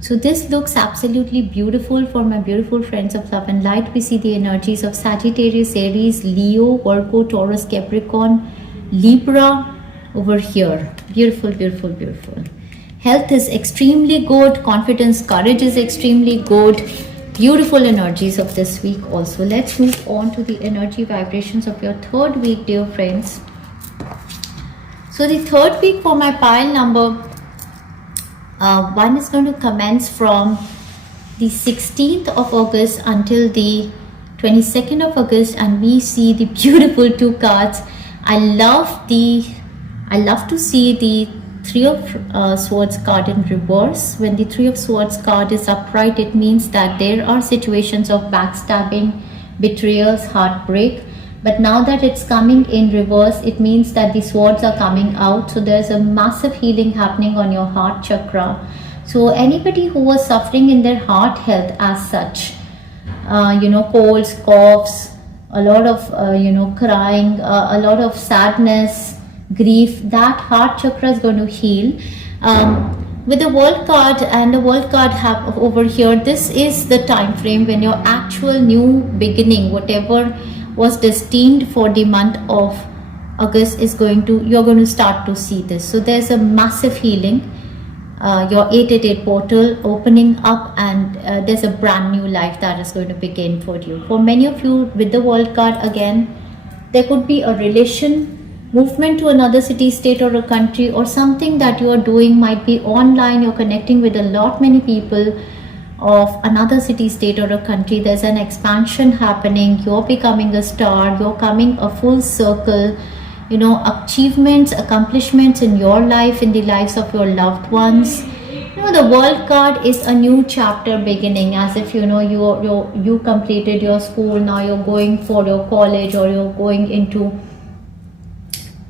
So this looks absolutely beautiful for my beautiful friends of love and light. We see the energies of Sagittarius, Aries, Leo, Virgo, Taurus, Capricorn, Libra over here. Beautiful, beautiful, beautiful. Health is extremely good. Confidence, courage is extremely good. Beautiful energies of this week also. Let's move on to the energy vibrations of your third week, dear friends. So the third week for my pile number 1 is going to commence from the 16th of August until the 22nd of August, and we see the beautiful 2 cards. I love to see the 3 of Swords card in reverse. When the 3 of Swords card is upright, it means that there are situations of backstabbing, betrayals, heartbreak. But now that it's coming in reverse, it means that the swords are coming out. So there's a massive healing happening on your heart chakra. So anybody who was suffering in their heart health as such, colds, coughs, a lot of, crying, a lot of sadness, grief, that heart chakra is going to heal. With the World card and the World card have over here, this is the time frame when your actual new beginning, whatever was destined for the month of August, you're going to start to see this. So there's a massive healing, your 888 portal opening up, and there's a brand new life that is going to begin for you. For many of you with the World card, again, there could be a relation, movement to another city, state or a country, or something that you are doing might be online. You're connecting with many people of another city, state or a country. There's an expansion happening. You're becoming a star. You're coming a full circle. Achievements, accomplishments in your life, in the lives of your loved ones. The World card is a new chapter beginning, as if you completed your school. Now you're going for your college, or you're going into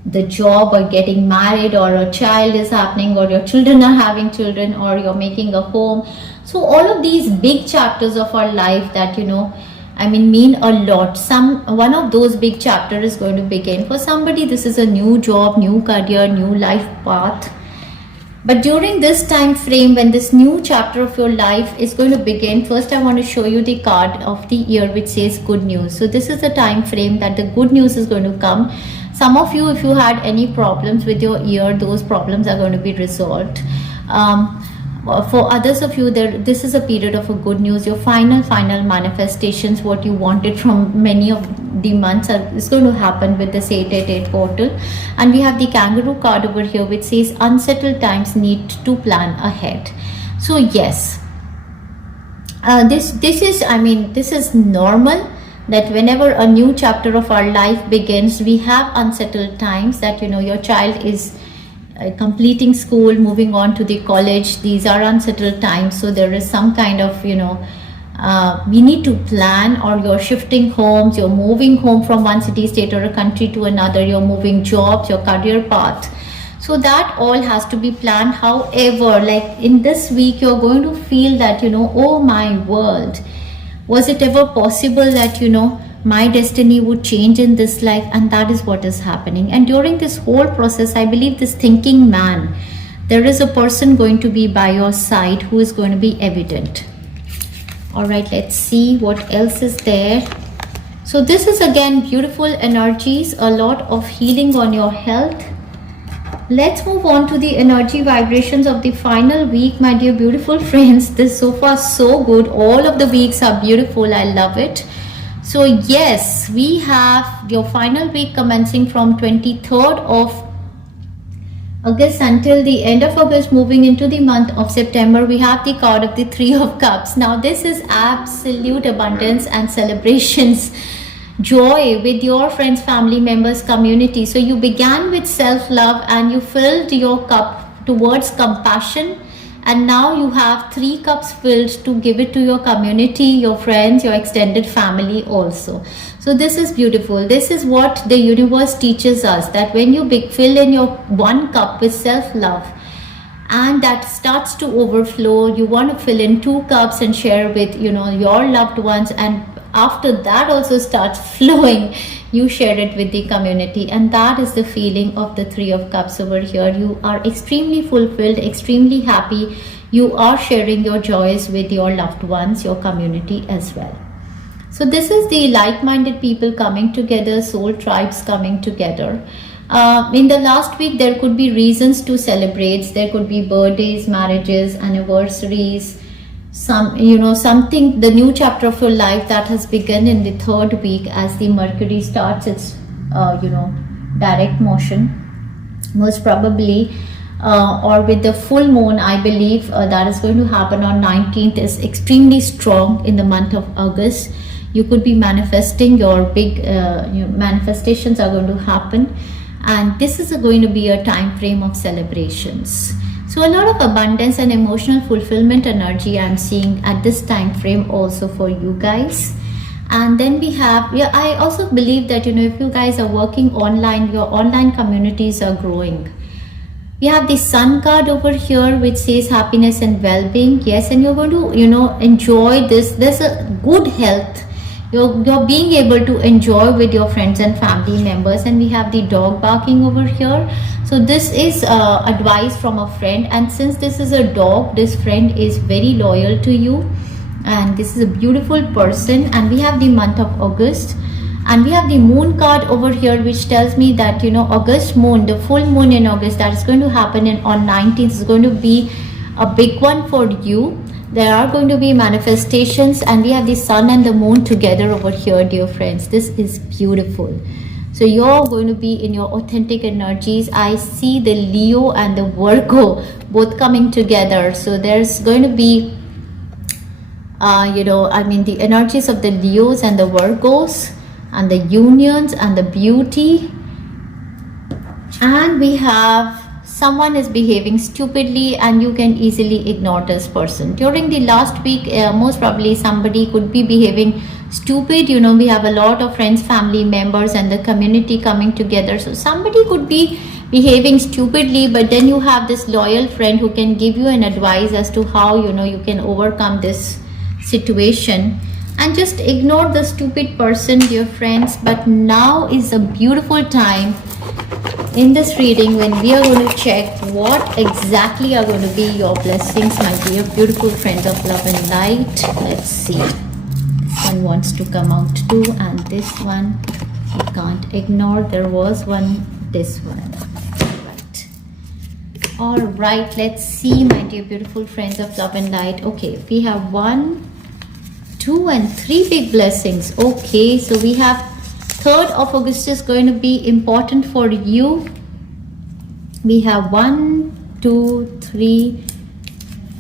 the job, or getting married, or a child is happening, or your children are having children, or you're making a home. So all of these big chapters of our life that mean a lot. One of those big chapters is going to begin. For somebody, this is a new job, new career, new life path. But during this time frame, when this new chapter of your life is going to begin, first I want to show you the card of the year, which says good news. So this is the time frame that the good news is going to come. Some of you, if you had any problems with your ear, those problems are going to be resolved. For others of you, this is a period of a good news. Your final manifestations, what you wanted from many of the months, is going to happen with this 888 portal. And we have the kangaroo card over here, which says unsettled times need to plan ahead. So yes, this is normal, that whenever a new chapter of our life begins, we have unsettled times, that your child is completing school, moving on to the college. These are unsettled times. So there is some kind of we need to plan, or you're shifting homes, you're moving home from one city, state or a country to another, you're moving jobs, your career path. So that all has to be planned. However, like in this week, you're going to feel that oh my world, was it ever possible that my destiny would change in this life? And that is what is happening. And during this whole process, I believe this thinking man, there is a person going to be by your side who is going to be evident. All right, let's see what else is there. So this is again beautiful energies, a lot of healing on your health. Let's move on to the energy vibrations of the final week, my dear beautiful friends. This so far so good. All of the weeks are beautiful. I love it. So yes, we have your final week commencing from 23rd of August until the end of August, moving into the month of September. We have the card of the Three of Cups. Now this is absolute abundance and celebrations, joy with your friends, family members, community. So you began with self-love and you filled your cup towards compassion, and now you have 3 cups filled to give it to your community, your friends, your extended family also. So this is beautiful. This is what the universe teaches us, that when you fill in your 1 cup with self-love and that starts to overflow, you want to fill in 2 cups and share with your loved ones, and after that also starts flowing, you share it with the community. And that is the feeling of the Three of Cups over here. You are extremely fulfilled, extremely happy. You are sharing your joys with your loved ones, your community as well. So this is the like-minded people coming together, soul tribes coming together. In the last week, there could be reasons to celebrate. There could be birthdays, marriages, anniversaries, something, the new chapter of your life that has begun in the 3rd week as the Mercury starts its, direct motion. Most probably, or with the full moon, I believe that is going to happen on 19th, is extremely strong in the month of August. You could be manifesting your big manifestations are going to happen, and this is going to be a time frame of celebrations. So a lot of abundance and emotional fulfillment energy I'm seeing at this time frame also for you guys. And then we have, I also believe that if you guys are working online, your online communities are growing. We have the Sun card over here, which says happiness and well-being. Yes, and you're going to enjoy this. There's a good health. You're being able to enjoy with your friends and family members. And we have the dog barking over here. So this is advice from a friend, and since this is a dog, this friend is very loyal to you, and this is a beautiful person. And we have the month of August, and we have the moon card over here, which tells me that August moon, the full moon in August that is going to happen on 19th, is going to be a big one for you. There are going to be manifestations, and we have the sun and the moon together over here, dear friends. This is beautiful. So you're going to be in your authentic energies. I see the Leo and the Virgo both coming together. So there's going to be, the energies of the Leos and the Virgos, and the unions and the beauty. And we have someone is behaving stupidly, and you can easily ignore this person. During the last week, most probably somebody could be behaving stupid. We have a lot of friends, family members, and the community coming together. So somebody could be behaving stupidly, but then you have this loyal friend who can give you an advice as to how you can overcome this situation. And just ignore the stupid person, dear friends. But now is a beautiful time in this reading when we are going to check what exactly are going to be your blessings, my dear beautiful friends of love and light. Let's see. This one wants to come out too, and this one you can't ignore. There was one, this one. All right, let's see, my dear beautiful friends of love and light. Okay, we have 1, 2 and 3 big blessings. Okay, so we have 3rd of August is going to be important for you. We have 1, 2, 3,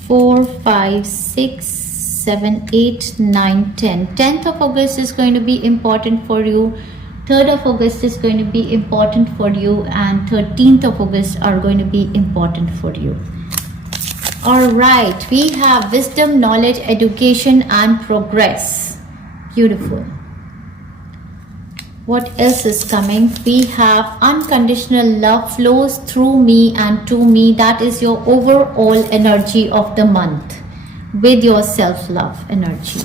4, 5, 6, 7, 8, 9, 10. 10th of August is going to be important for you. 3rd of August is going to be important for you, and 13th of August are going to be important for you. All right, we have wisdom, knowledge, education and progress. Beautiful. What else is coming? We have unconditional love flows through me and to me. That is your overall energy of the month with your self-love energy.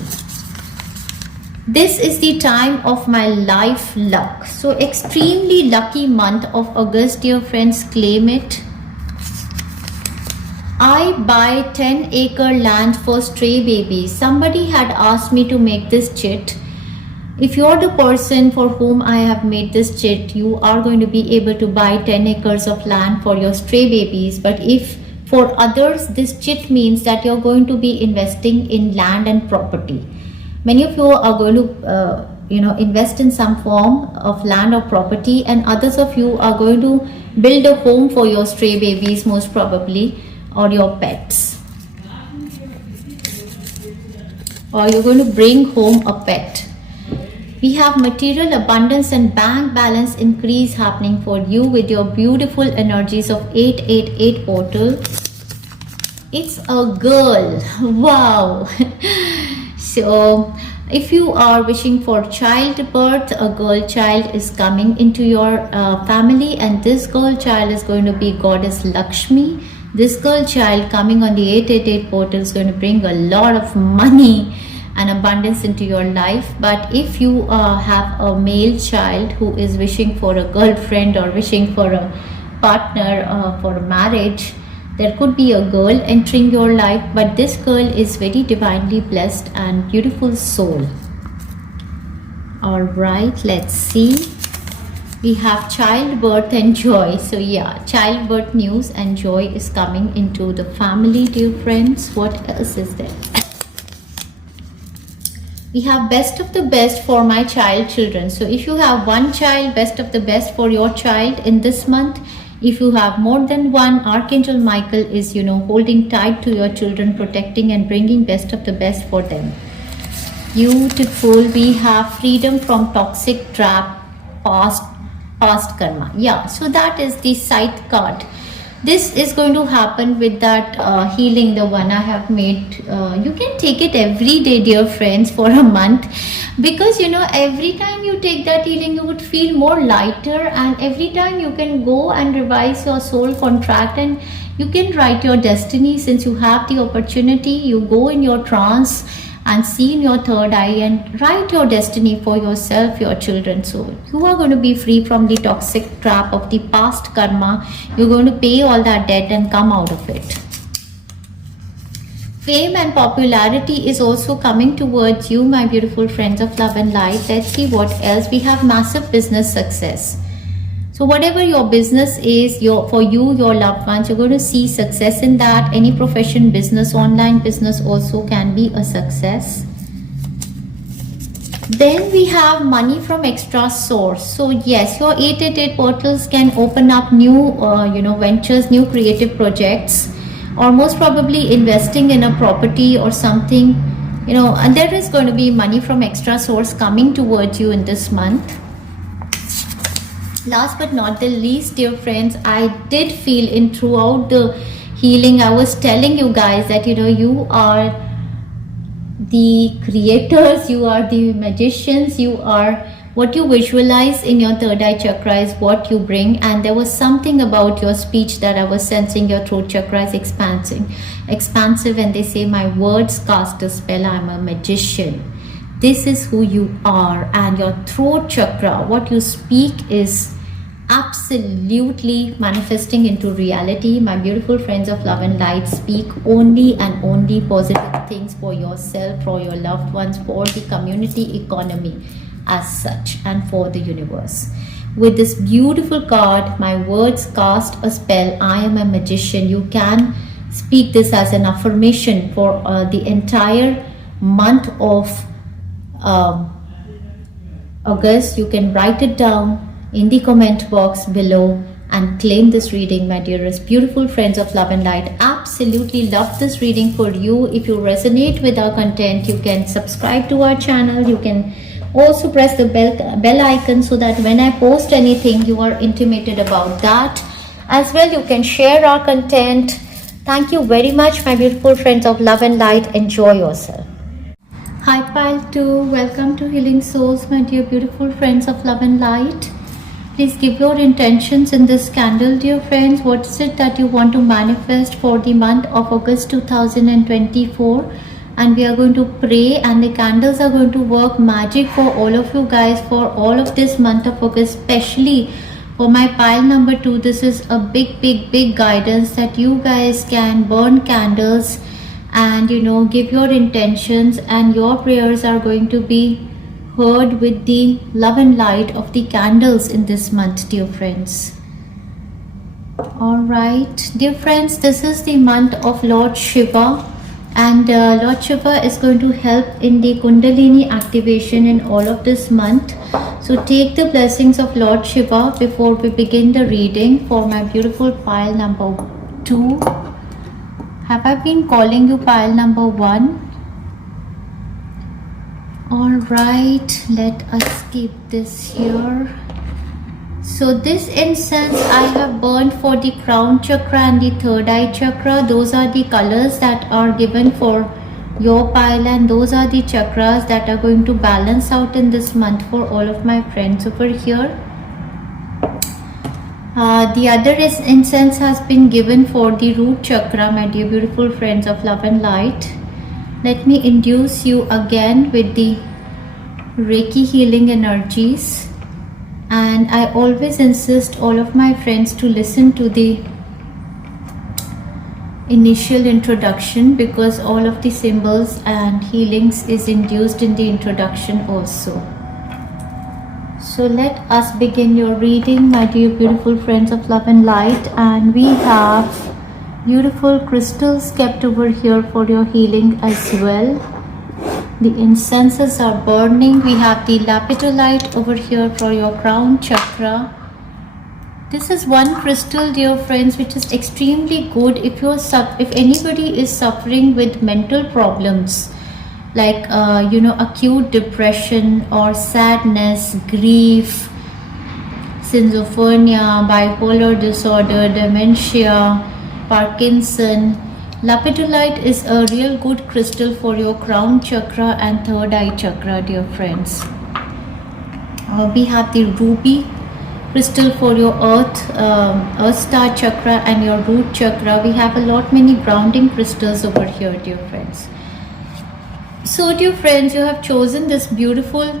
This is the time of my life luck. So extremely lucky month of August, dear friends. Claim it. I buy 10-acre land for stray babies. Somebody had asked me to make this chit. If you're the person for whom I have made this chit, you are going to be able to buy 10 acres of land for your stray babies. But if for others, this chit means that you're going to be investing in land and property. Many of you are going to invest in some form of land or property, and others of you are going to build a home for your stray babies, most probably, or your pets, or you're going to bring home a pet. We have material abundance and bank balance increase happening for you with your beautiful energies of 888 portal. It's a girl. Wow. So if you are wishing for childbirth, a girl child is coming into your family, and this girl child is going to be goddess Lakshmi. This girl child coming on the 888 portal is going to bring a lot of money and abundance into your life. But if you have a male child who is wishing for a girlfriend or wishing for a partner for a marriage, there could be a girl entering your life, but this girl is very divinely blessed and beautiful soul. All right, let's see. We have childbirth and joy. So yeah, childbirth news and joy is coming into the family, dear friends. What else is there? We have best of the best for my children. So if you have one child, best of the best for your child in this month. If you have more than one, Archangel Michael is, holding tight to your children, protecting and bringing best of the best for them. Beautiful. We have freedom from toxic trap, past karma. Yeah, so that is the Scythe card. This is going to happen with that healing, the one I have made. You can take it every day, dear friends, for a month, because every time you take that healing, you would feel more lighter, and every time you can go and revise your soul contract, and you can write your destiny. Since you have the opportunity, you go in your trance and see in your third eye and write your destiny for yourself, your children. So you are going to be free from the toxic trap of the past karma. You're going to pay all that debt and come out of it. Fame and popularity is also coming towards you, my beautiful friends of love and light. Let's see what else. We have massive business success. So whatever your business is, for you, your loved ones, you're going to see success in that. Any profession, business, online business also can be a success. Then we have money from extra source. So yes, your 888 portals can open up new, ventures, new creative projects, or most probably investing in a property or something, and there is going to be money from extra source coming towards you in this month. Last but not the least, dear friends, I did feel in throughout the healing, I was telling you guys that you are the creators, you are the magicians, you are what you visualize in your third eye chakra is what you bring. And there was something about your speech that I was sensing. Your throat chakra is expansive, and they say my words cast a spell. I'm a magician. This is who you are. And your throat chakra, what you speak is absolutely manifesting into reality. My beautiful friends of love and light, speak only and only positive things for yourself, for your loved ones, for the community economy as such, and for the universe. With this beautiful card, my words cast a spell. I am a magician. You can speak this as an affirmation for the entire month of August. You can write it down in the comment box below and claim this reading, my dearest beautiful friends of love and light. Absolutely love this reading for you. If you resonate with our content, you can subscribe to our channel. You can also press the bell icon so that when I post anything, you are intimated about that. As well, you can share our content. Thank you very much, my beautiful friends of love and light. Enjoy yourself. Hi Pile 2, welcome to Healing Souls, my dear beautiful friends of love and light. Please give your intentions in this candle, dear friends. What is it that you want to manifest for the month of August 2024? And we are going to pray, and the candles are going to work magic for all of you guys for all of this month of August, especially for my pile number 2. This is a big guidance that you guys can burn candles and give your intentions, and your prayers are going to be heard with the love and light of the candles in this month, dear friends. Alright, dear friends, this is the month of Lord Shiva, and Lord Shiva is going to help in the Kundalini activation in all of this month. So take the blessings of Lord Shiva before we begin the reading for my beautiful pile number 2. Have I been calling you pile number 1? Alright, let us keep this here. So this incense I have burned for the crown chakra and the third eye chakra. Those are the colors that are given for your pile, and those are the chakras that are going to balance out in this month for all of my friends over here. The other incense has been given for the root chakra, my dear beautiful friends of love and light. Let me induce you again with the Reiki healing energies. And I always insist all of my friends to listen to the initial introduction, because all of the symbols and healings is induced in the introduction also. So let us begin your reading, my dear beautiful friends of love and light. And we have beautiful crystals kept over here for your healing as well. The incenses are burning. We have the lapidolite over here for your crown chakra. This is one crystal, dear friends, which is extremely good if anybody is suffering with mental problems like acute depression or sadness, grief, schizophrenia, bipolar disorder, dementia, Parkinson. Lapidolite is a real good crystal for your crown chakra and third eye chakra, dear friends. We have the ruby crystal for your earth star chakra and your root chakra. We have many grounding crystals over here, dear friends. So, dear friends, you have chosen this beautiful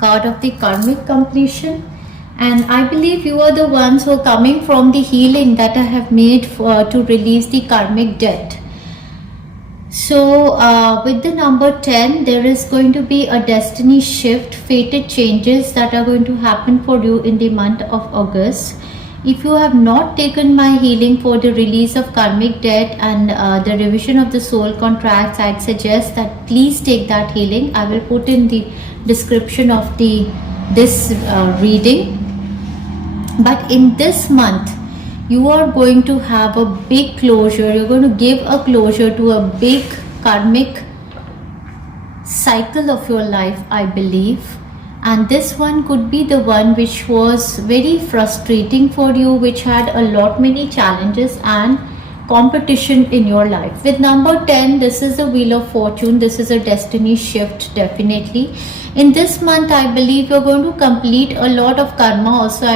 card of the karmic completion. And I believe you are the ones who are coming from the healing that I have made to release the karmic debt. So with the number 10, there is going to be a destiny shift, fated changes that are going to happen for you in the month of August. If you have not taken my healing for the release of karmic debt and the revision of the soul contracts, I'd suggest that please take that healing. I will put in the description of this reading. But in this month, you are going to have a big closure. You're going to give a closure to a big karmic cycle of your life, I believe. And this one could be the one which was very frustrating for you, which had many challenges and competition in your life. With number 10, this is the Wheel of Fortune. This is a destiny shift, definitely. In this month, I believe you're going to complete a lot of karma also.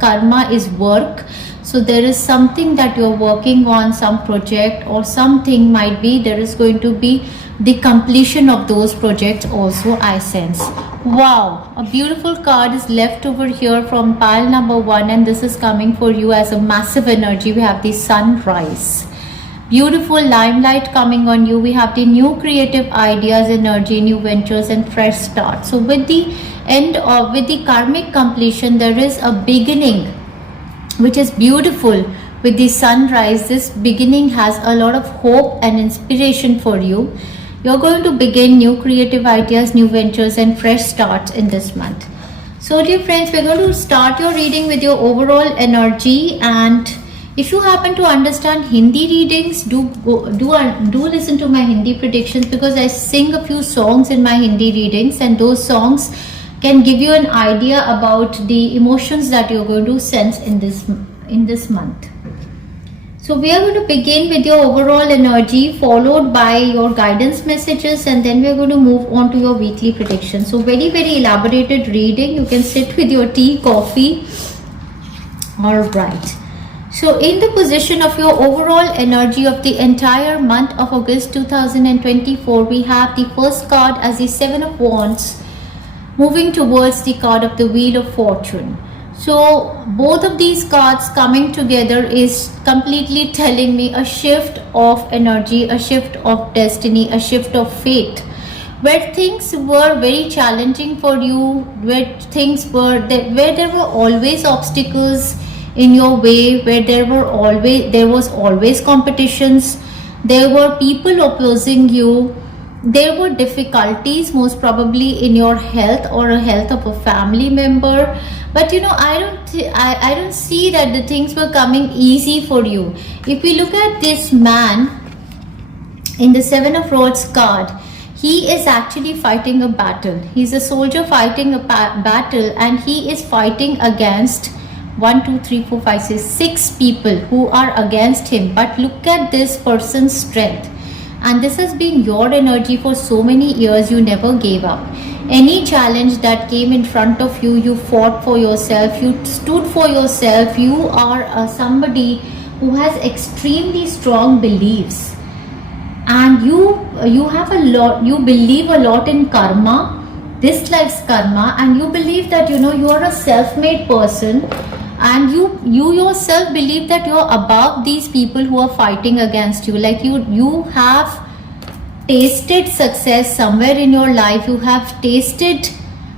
Karma is work. So there is something that you're working on, some project or something might be. There is going to be the completion of those projects also, I sense. Wow, a beautiful card is left over here from pile number 1, and this is coming for you as a massive energy. We have the sunrise. Beautiful limelight coming on you. We have the new creative ideas, energy, new ventures and fresh start. So with the with the karmic completion, there is a beginning which is beautiful. With the sunrise, this beginning has a lot of hope and inspiration for you. You're going to begin new creative ideas, new ventures and fresh starts in this month. So dear friends, we're going to start your reading with your overall energy. And if you happen to understand Hindi readings, do listen to my Hindi predictions, because I sing a few songs in my Hindi readings, and those songs can give you an idea about the emotions that you're going to sense in this month. So we are going to begin with your overall energy, followed by your guidance messages, and then we are going to move on to your weekly predictions. So very, very elaborated reading. You can sit with your tea, coffee. All right. So in the position of your overall energy of the entire month of August 2024, we have the first card as the 7 of Wands, moving towards the card of the Wheel of Fortune. So both of these cards coming together is completely telling me a shift of energy, a shift of destiny, a shift of fate. where things were very challenging for you, where things were where there were always obstacles in your way, where there was always competitions, there were people opposing you, there were difficulties most probably in your health or a health of a family member. But I don't see that the things were coming easy for you. If we look at this man in the Seven of Rods card, he is actually fighting a battle. He's a soldier fighting a battle, and he is fighting against 1 2 3 4 5 6 6 people who are against him. But look at this person's strength, and this has been your energy for so many years. You never gave up. Any challenge that came in front of you, you fought for yourself, you stood for yourself. You are somebody who has extremely strong beliefs, and you have a lot, you believe a lot in karma, this life's karma, and you believe that you are a self-made person, and you yourself believe that you're above these people who are fighting against you. Like you have tasted success somewhere in your life, you have tasted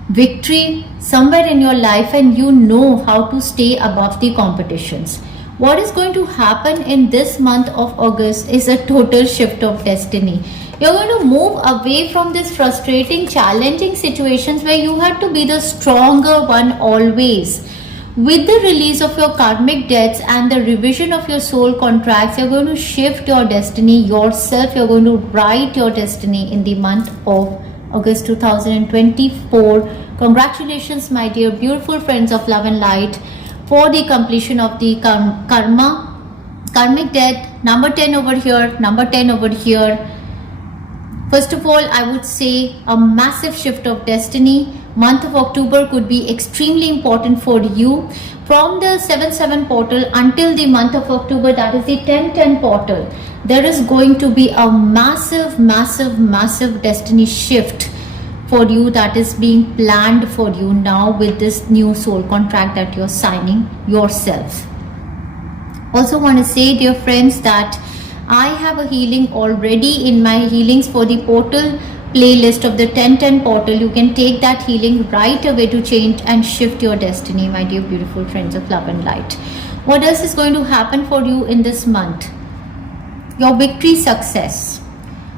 victory somewhere in your life, and you know how to stay above the competitions. What is going to happen in this month of August is a total shift of destiny. You're going to move away from these frustrating, challenging situations where you had to be the stronger one always. With the release of your karmic debts and the revision of your soul contracts, you're going to shift your destiny yourself. You're going to write your destiny in the month of August 2024. Congratulations, my dear beautiful friends of love and light, for the completion of the karmic debt. Number 10 over here, number 10 over here. First of all, I would say a massive shift of destiny. Month of October could be extremely important for you. From the 7/7 portal until the month of October, that is the 10/10 portal, there is going to be a massive destiny shift for you that is being planned for you now with this new soul contract that you're signing yourself. Also want to say, dear friends, that I have a healing already in my healings for the portal playlist of the 10/10 portal. You can take that healing right away to change and shift your destiny, my dear beautiful friends of love and light. What else is going to happen for you in this month? Your victory, success.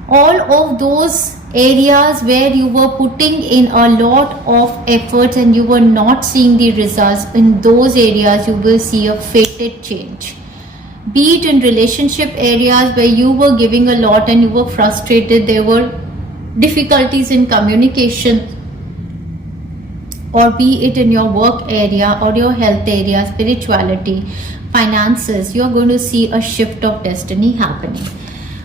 All of those areas where you were putting in a lot of efforts and you were not seeing the results, in those areas you will see a fated change. Be it in relationship areas where you were giving a lot and you were frustrated, there were difficulties in communication, or be it in your work area or your health area, spirituality, finances, you are going to see a shift of destiny happening.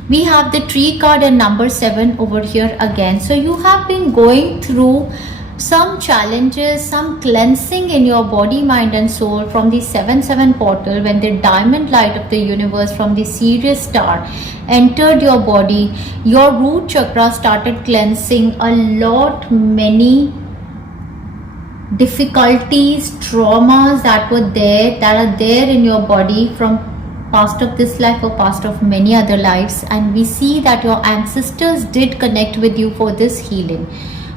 We have the tree card and number 7 over here again. So you have been going through some challenges, some cleansing in your body, mind and soul from the 7/7 portal, when the diamond light of the universe from the Sirius star entered your body. Your root chakra started cleansing a lot, many difficulties, traumas that were there, that are there in your body from past of this life or past of many other lives. And we see that your ancestors did connect with you for this healing.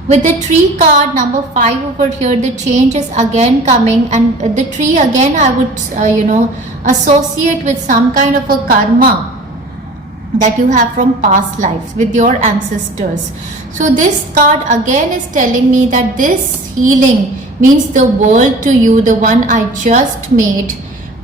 With the tree card number 5 over here, the change is again coming, and the tree again I would associate with some kind of a karma that you have from past lives with your ancestors. So this card again is telling me that this healing means the world to you, the one I just made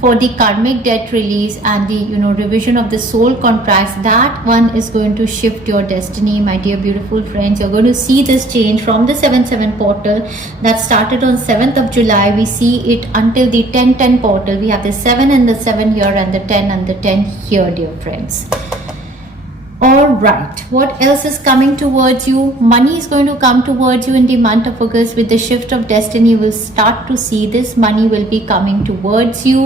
for the karmic debt release and the revision of the soul contracts. That one is going to shift your destiny, my dear beautiful friends. You're going to see this change from the 7/7 portal that started on 7th of July. We see it until the 10/10 portal. We have the 7 and the 7 here, and the 10 and the 10 here, dear friends. All right, what else is coming towards you? Money is going to come towards you in the month of August. With the shift of destiny, we'll start to see this money will be coming towards you.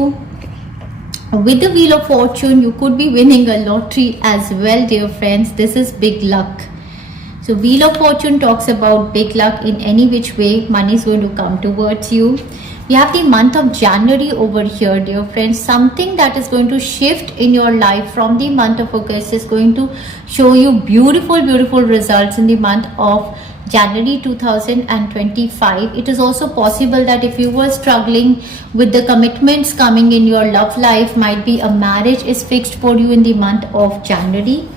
With the Wheel of Fortune, you could be winning a lottery as well, dear friends. This is big luck. So Wheel of Fortune talks about big luck in any which way. Money is going to come towards you. We have the month of January over here, dear friends. Something that is going to shift in your life from the month of August is going to show you beautiful, beautiful results in the month of January 2025. It is also possible that if you were struggling with the commitments coming in your love life, might be a marriage is fixed for you in the month of January.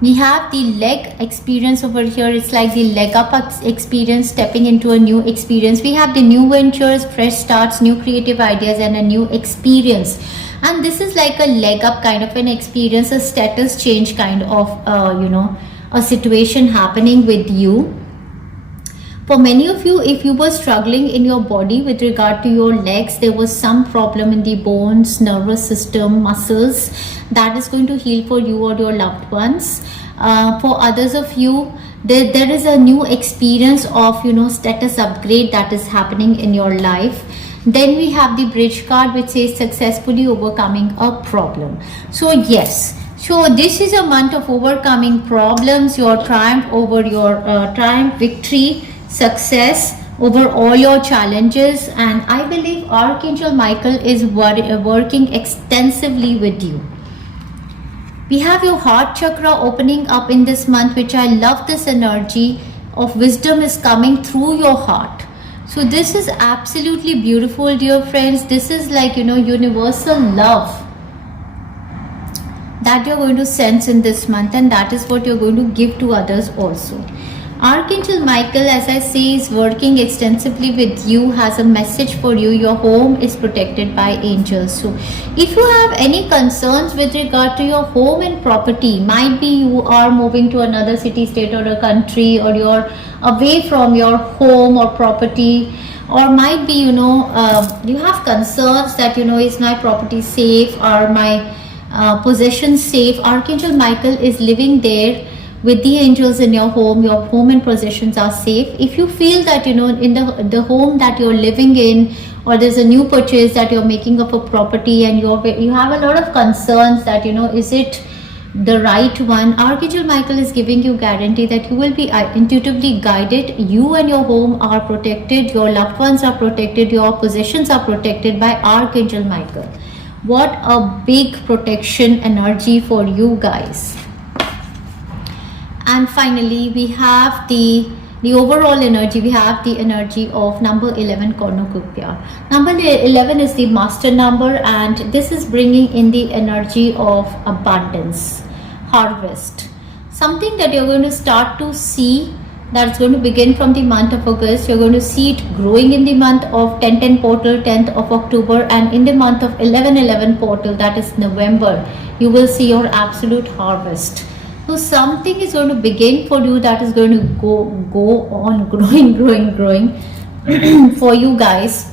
We have the leg experience over here. It's like the leg up experience, stepping into a new experience. We have the new ventures, fresh starts, new creative ideas, and a new experience. And this is like a leg up kind of an experience, a status change kind of, a situation happening with you. For many of you, if you were struggling in your body with regard to your legs, there was some problem in the bones, nervous system, muscles, that is going to heal for you or your loved ones. For others of you, there is a new experience of, status upgrade that is happening in your life. Then we have the bridge card, which says successfully overcoming a problem. So yes, so this is a month of overcoming problems, your triumph over your triumph, victory, success over all your challenges. And I believe Archangel Michael is working extensively with you. We have your heart chakra opening up in this month, which I love. This energy of wisdom is coming through your heart. So this is absolutely beautiful, dear friends. This is like, universal love that you're going to sense in this month, and that is what you're going to give to others also. Archangel Michael, as I say, is working extensively with you, has a message for you. Your home is protected by angels. So if you have any concerns with regard to your home and property, might be you are moving to another city, state, or a country, or you're away from your home or property, or might be, you have concerns that, is my property safe, or my possessions safe. Archangel Michael is living there with the angels in your home and possessions are safe. If you feel that, in the home that you're living in, or there's a new purchase that you're making of a property, and you have a lot of concerns that, is it the right one, Archangel Michael is giving you guarantee that you will be intuitively guided. You and your home are protected, your loved ones are protected, your possessions are protected by Archangel Michael. What a big protection energy for you guys. And finally, we have the overall energy. We have the energy of number 11, cornucopia. Number 11 is the master number, and this is bringing in the energy of abundance, harvest. Something that you're going to start to see, that's going to begin from the month of August. You're going to see it growing in the month of 10-10 portal, 10th of October, and in the month of 11-11 portal, that is November, you will see your absolute harvest. So something is going to begin for you that is going to go on growing for you guys.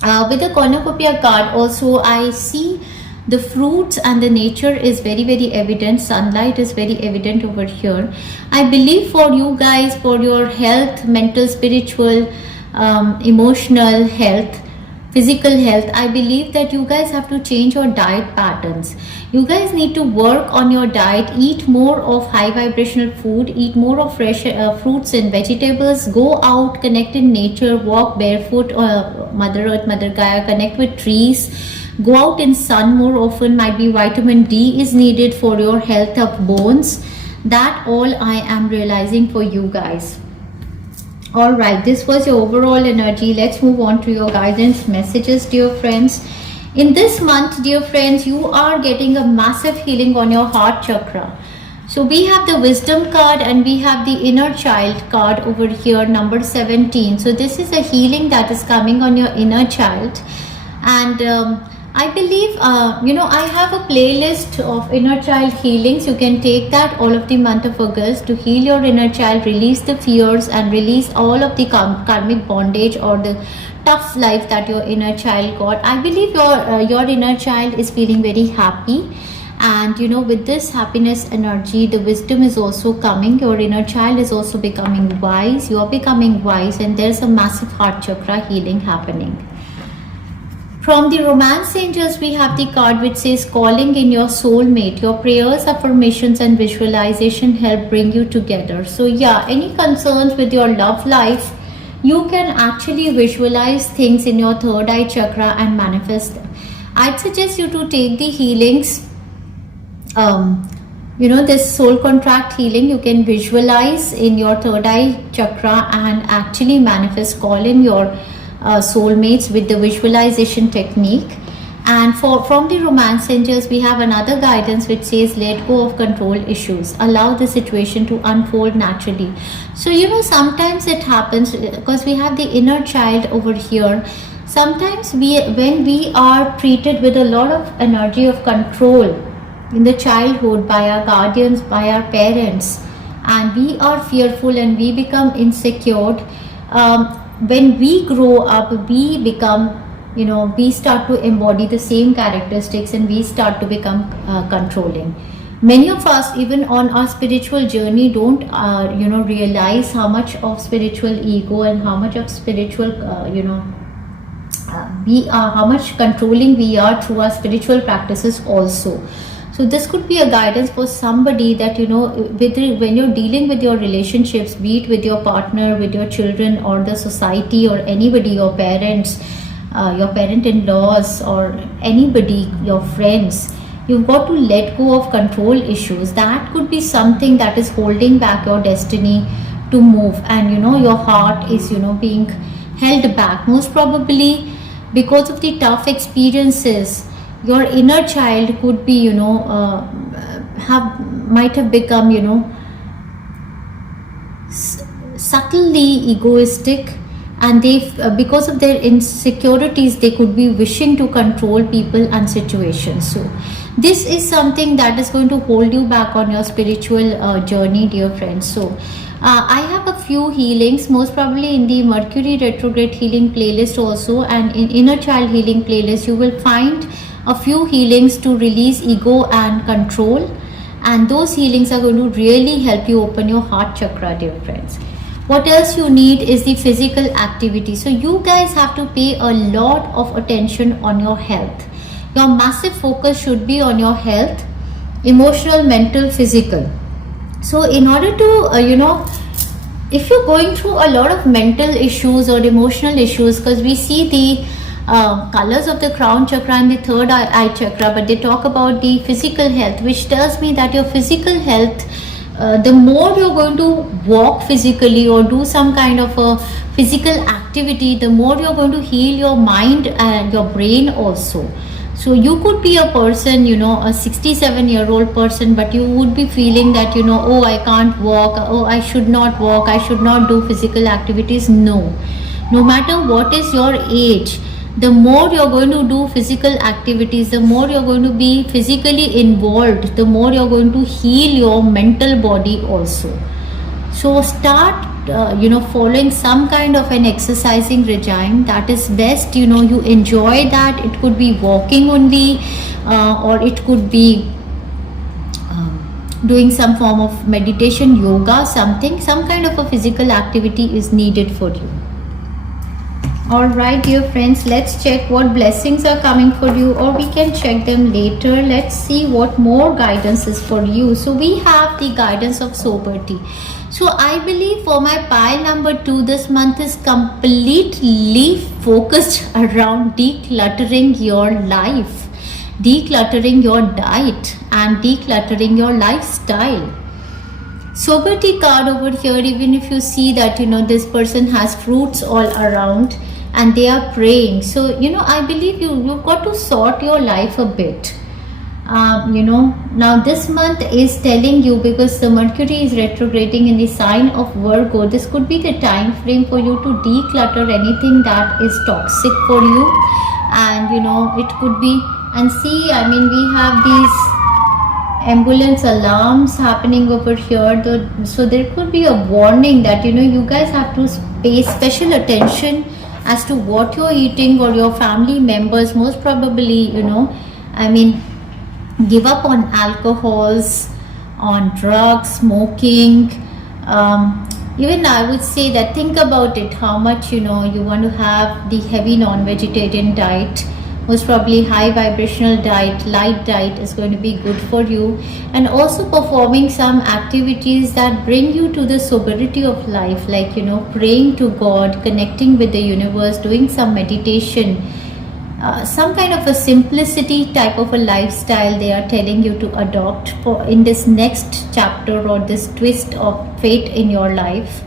With the cornucopia card also, I see the fruits and the nature is very, very evident. Sunlight is very evident over here. I believe for you guys, for your health, mental, spiritual, emotional health, physical health, I believe that you guys have to change your diet patterns. You guys need to work on your diet, eat more of high vibrational food, eat more of fresh fruits and vegetables, go out, connect in nature, walk barefoot, Mother Earth, Mother Gaia, connect with trees, go out in sun more often. Might be vitamin D is needed for your health of bones. That all I am realizing for you guys. Alright, this was your overall energy. Let's move on to your guidance messages, dear friends. In this month, dear friends, you are getting a massive healing on your heart chakra. So we have the wisdom card and we have the inner child card over here, number 17. So this is a healing that is coming on your inner child. And I believe, I have a playlist of inner child healings. You can take that all of the month of August to heal your inner child, release the fears and release all of the karmic bondage or the tough life that your inner child got. I believe your inner child is feeling very happy. And with this happiness energy, the wisdom is also coming. Your inner child is also becoming wise. You are becoming wise, and there's a massive heart chakra healing happening. From the romance angels, we have the card which says calling in your soulmate. Your prayers, affirmations and visualization help bring you together. So yeah, any concerns with your love life, you can actually visualize things in your third eye chakra and manifest them. I'd suggest you to take the healings, this soul contract healing. You can visualize in your third eye chakra and actually manifest, call in your soulmates with the visualization technique. And from the romance angels, we have another guidance which says let go of control issues, allow the situation to unfold naturally. So sometimes it happens because we have the inner child over here. Sometimes when we are treated with a lot of energy of control in the childhood by our guardians, by our parents, and we are fearful and we become insecure, when we grow up, we become, we start to embody the same characteristics and we start to become controlling. Many of us, even on our spiritual journey, don't realize how much of spiritual ego and how much of spiritual we are, how much controlling we are through our spiritual practices also. So this could be a guidance for somebody that when you're dealing with your relationships, be it with your partner, with your children, or the society, or anybody, your parents, your parent-in-laws, or anybody, your friends, you've got to let go of control issues. That could be something that is holding back your destiny to move, and your heart is being held back, most probably because of the tough experiences. Your inner child could be might have become subtly egoistic, and they because of their insecurities, they could be wishing to control people and situations. So this is something that is going to hold you back on your spiritual journey, dear friends. So I have a few healings, most probably in the Mercury retrograde healing playlist also, and in inner child healing playlist you will find a few healings to release ego and control, and those healings are going to really help you open your heart chakra, dear friends. What else you need is the physical activity. So you guys have to pay a lot of attention on your health. Your massive focus should be on your health, emotional, mental, physical. So in order to if you're going through a lot of mental issues or emotional issues, because we see the colors of the crown chakra and the third eye chakra, but they talk about the physical health, which tells me that your physical health, the more you're going to walk physically or do some kind of a physical activity, the more you're going to heal your mind and your brain also. So you could be a person, a 67-year-old person, but you would be feeling that, oh, I can't walk, oh, I should not walk, I should not do physical activities. No matter what is your age, the more you're going to do physical activities, the more you're going to be physically involved, the more you're going to heal your mental body also. So start following some kind of an exercising regime that is best. You enjoy that. It could be walking only, or it could be doing some form of meditation, yoga, some kind of a physical activity is needed for you. Alright, dear friends, let's check what blessings are coming for you, or we can check them later. Let's see what more guidance is for you. So we have the guidance of sobriety. So I believe for my pile number 2, this month is completely focused around decluttering your life, decluttering your diet, and decluttering your lifestyle. Sobriety card over here, even if you see that this person has fruits all around and they are praying. So I believe you've got to sort your life a bit. Now this month is telling you, because the Mercury is retrograding in the sign of Virgo, this could be the time frame for you to declutter anything that is toxic for you. And it could be, and see, we have these ambulance alarms happening over here, so there could be a warning that you guys have to pay special attention as to what you're eating, or your family members most probably give up on alcohols, on drugs, smoking. Even I would say that think about it, how much you want to have the heavy non-vegetarian diet Most probably high vibrational diet, light diet is going to be good for you. And also performing some activities that bring you to the sobriety of life, like praying to God, connecting with the universe, doing some meditation, some kind of a simplicity type of a lifestyle they are telling you to adopt for in this next chapter or this twist of fate in your life.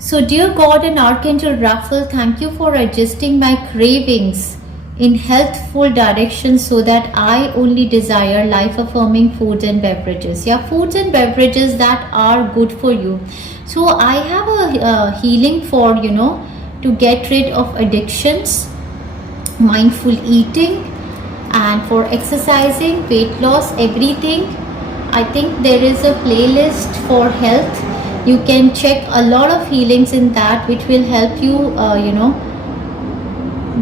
So, dear God and Archangel Raphael, thank you for adjusting my cravings in healthful direction so that I only desire life-affirming foods and beverages. Yeah, foods and beverages that are good for you. So, I have a healing for, to get rid of addictions, mindful eating, and for exercising, weight loss, everything. I think there is a playlist for health. You can check a lot of healings in that, which will help you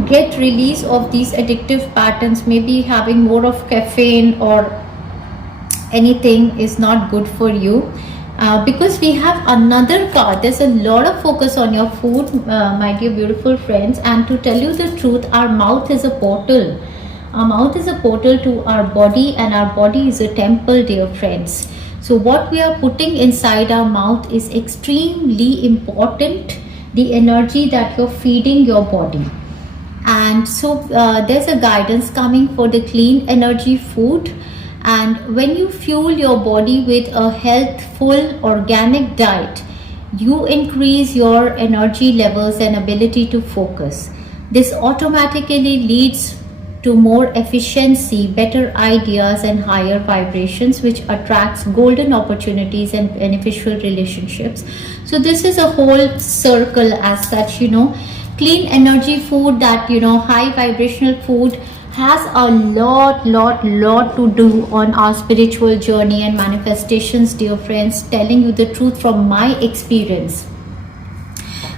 get release of these addictive patterns. Maybe having more of caffeine or anything is not good for you. Because we have another card. There's a lot of focus on your food, my dear beautiful friends, and to tell you the truth, our mouth is a portal. Our mouth is a portal to our body, and our body is a temple, dear friends. So what we are putting inside our mouth is extremely important, the energy that you're feeding your body. And so there's a guidance coming for the clean energy food. And when you fuel your body with a healthful organic diet, you increase your energy levels and ability to focus. This automatically leads to more efficiency, better ideas, and higher vibrations, which attracts golden opportunities and beneficial relationships. So this is a whole circle as such. Clean energy food, that high vibrational food has a lot to do on our spiritual journey and manifestations, dear friends, telling you the truth from my experience.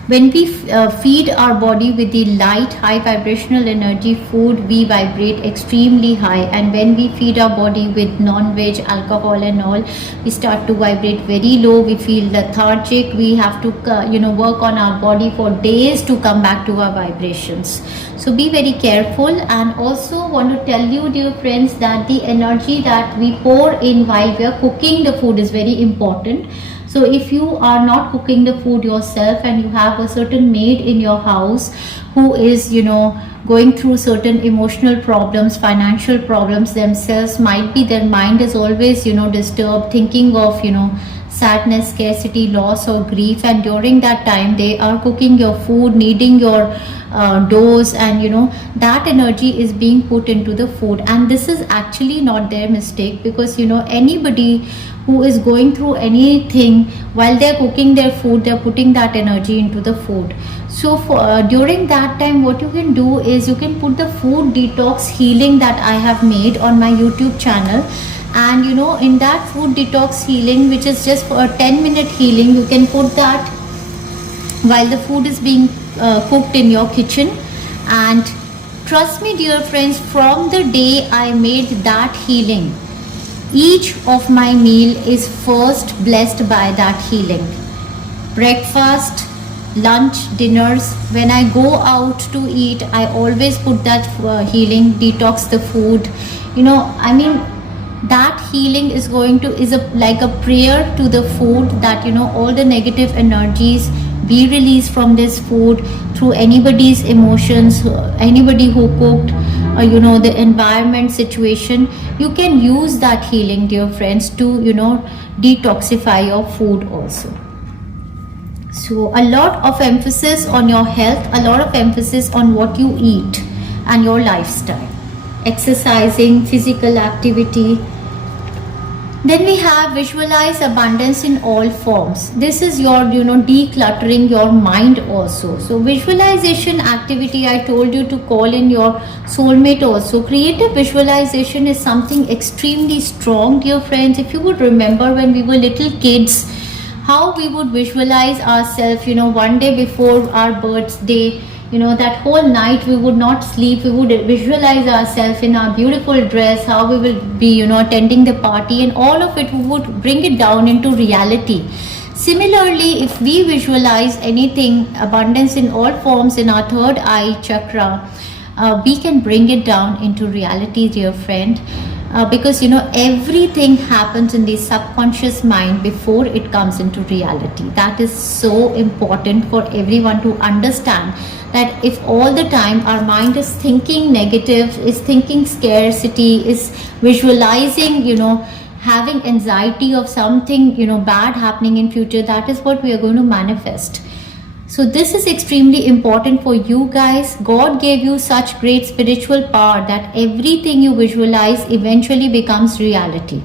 When we feed our body with the light, high vibrational energy food, we vibrate extremely high. And when we feed our body with non-veg, alcohol and all, we start to vibrate very low. We feel lethargic. We have to work on our body for days to come back to our vibrations. So be very careful. And also want to tell you, dear friends, that the energy that we pour in while we are cooking the food is very important. So if you are not cooking the food yourself and you have a certain maid in your house who is, going through certain emotional problems, financial problems themselves, might be their mind is always, disturbed, thinking of, sadness, scarcity, loss or grief, and during that time they are cooking your food, needing your dose, and that energy is being put into the food. And this is actually not their mistake, because anybody who is going through anything while they're cooking their food, they're putting that energy into the food. So for during that time, what you can do is you can put the food detox healing that I have made on my YouTube channel. And in that food detox healing, which is just for a 10-minute healing, you can put that while the food is being cooked in your kitchen. And trust me, dear friends, from the day I made that healing, each of my meal is first blessed by that healing. Breakfast, lunch, dinners, when I go out to eat, I always put that healing, detox the food. That healing is like a prayer to the food, that all the negative energies be released from this food through anybody's emotions, anybody who cooked, the environment situation. You can use that healing, dear friends, to detoxify your food also. So a lot of emphasis on your health, a lot of emphasis on what you eat and your lifestyle, exercising, physical activity. Then we have visualize abundance in all forms. This is your decluttering your mind also. So visualization activity, I told you to call in your soulmate also. Creative visualization is something extremely strong, dear friends. If you would remember when we were little kids, how we would visualize ourselves, one day before our birthday, that whole night we would not sleep. We would visualize ourselves in our beautiful dress, how we will be, attending the party, and all of it, we would bring it down into reality. Similarly, if we visualize anything, abundance in all forms in our third eye chakra, we can bring it down into reality, dear friend. Because everything happens in the subconscious mind before it comes into reality. That is so important for everyone to understand, that if all the time our mind is thinking negative, is thinking scarcity, is visualizing having anxiety of something bad happening in future, that is what we are going to manifest. So this is extremely important for you guys. God gave you such great spiritual power that everything you visualize eventually becomes reality.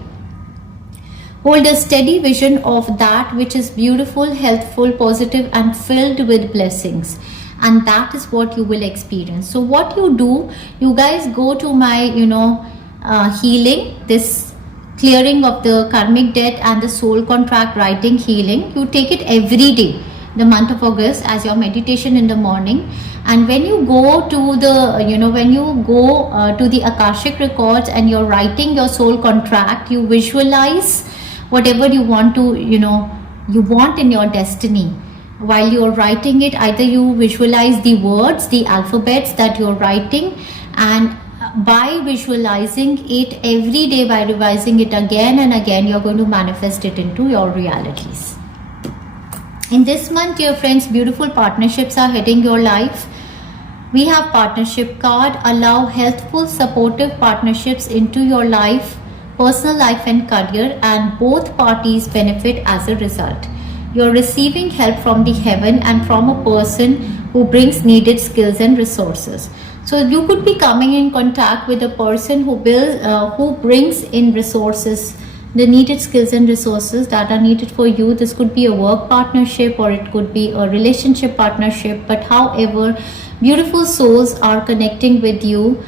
Hold a steady vision of that which is beautiful, healthful, positive, and filled with blessings. And that is what you will experience. So what you do, you guys go to my, healing, this clearing of the karmic debt and the soul contract writing healing. You take it every day, the month of August, as your meditation in the morning. And when you go to the to the Akashic records and you're writing your soul contract, you visualize whatever you want to you want in your destiny. While you're writing it, either you visualize the words, the alphabets that you're writing, and by visualizing it every day, by revising it again and again, you're going to manifest it into your realities. In this month, dear friends, beautiful partnerships are heading your life. We have partnership card. Allow healthful, supportive partnerships into your life, personal life and career, and both parties benefit as a result. You're receiving help from the heaven and from a person who brings needed skills and resources. So you could be coming in contact with a person who brings in resources, the needed skills and resources that are needed for you. This could be a work partnership or it could be a relationship partnership, but however, beautiful souls are connecting with you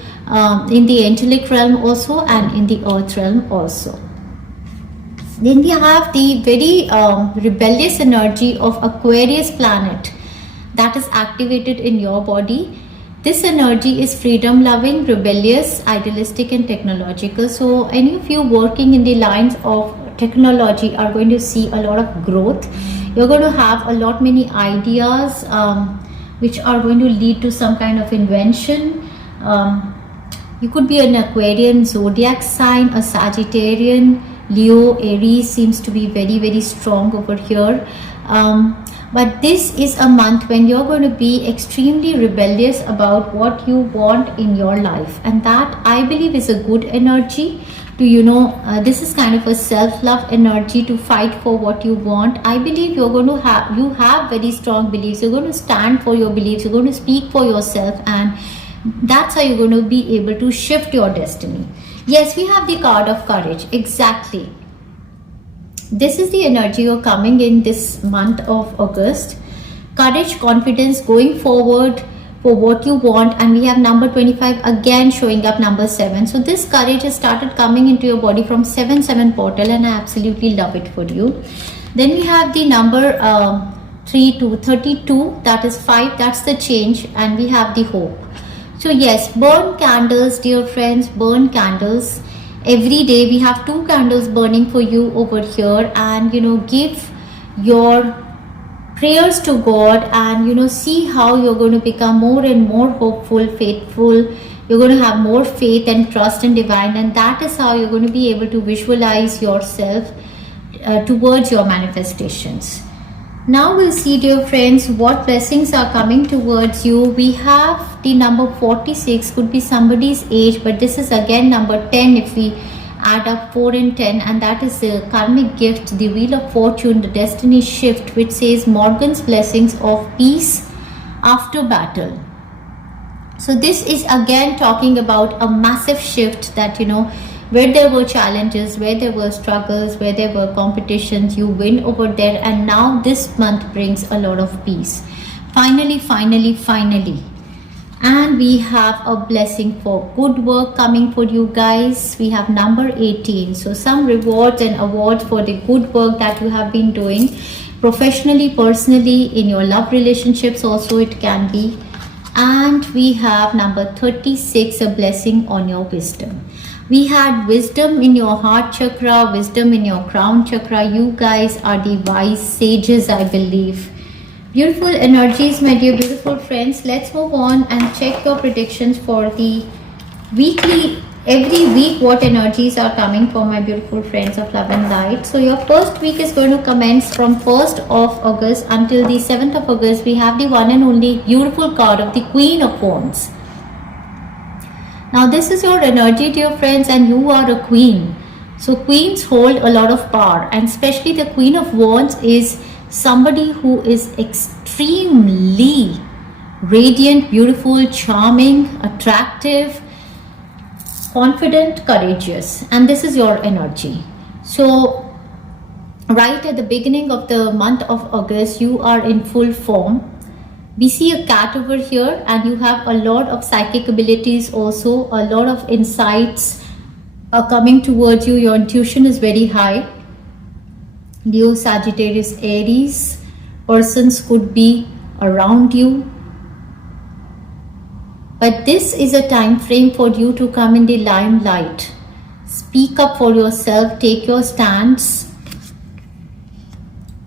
in the angelic realm also and in the earth realm also. Then we have the very rebellious energy of Aquarius planet that is activated in your body. This energy is freedom loving, rebellious, idealistic and technological. So any of you working in the lines of technology are going to see a lot of growth. You're going to have a lot many ideas which are going to lead to some kind of invention. You could be an Aquarian zodiac sign, a Sagittarian, Leo, Aries seems to be very, very strong over here. But this is a month when you're going to be extremely rebellious about what you want in your life. And that, I believe, is a good energy to, this is kind of a self-love energy to fight for what you want. I believe you have very strong beliefs. You're going to stand for your beliefs. You're going to speak for yourself. And that's how you're going to be able to shift your destiny. Yes, we have the card of courage. Exactly. This is the energy you're coming in this month of August. Courage, confidence, going forward for what you want. And we have number 25 again showing up, number 7. So this courage has started coming into your body from 7/7 portal, and I absolutely love it for you. Then we have the number 3 to 32. That is 5. That's the change. And we have the hope. So yes, burn candles, dear friends, burn candles. Every day we have 2 candles burning for you over here, and give your prayers to God, and see how you're going to become more and more hopeful, faithful. You're going to have more faith and trust in divine, and that is how you're going to be able to visualize yourself towards your manifestations. Now we'll see, dear friends, what blessings are coming towards you. We have the number 46, could be somebody's age, but this is again number 10 if we add up 4 and 10, and that is the karmic gift, the wheel of fortune, the destiny shift, which says Morgan's blessings of peace after battle. So this is again talking about a massive shift that, where there were challenges, where there were struggles, where there were competitions, you win over there, and now this month brings a lot of peace. Finally. And we have a blessing for good work coming for you guys. We have number 18. So some rewards and awards for the good work that you have been doing professionally, personally, in your love relationships also it can be. And we have number 36, a blessing on your wisdom. We had wisdom in your heart chakra, wisdom in your crown chakra. You guys are the wise sages, I believe. Beautiful energies, my dear beautiful friends. Let's move on and check your predictions for the weekly, every week what energies are coming for my beautiful friends of love and light. So your first week is going to commence from 1st of August until the 7th of August. We have the one and only beautiful card of the Queen of Wands. Now this is your energy, dear friends, and you are a queen. So queens hold a lot of power, and especially the Queen of Wands is somebody who is extremely radiant, beautiful, charming, attractive, confident, courageous, and this is your energy. So right at the beginning of the month of August, you are in full form. We see a cat over here, and you have a lot of psychic abilities, also a lot of insights are coming towards you. Your intuition is very high. Leo, Sagittarius, Aries persons could be around you, but this is a time frame for you to come in the limelight. Speak up for yourself, take your stance.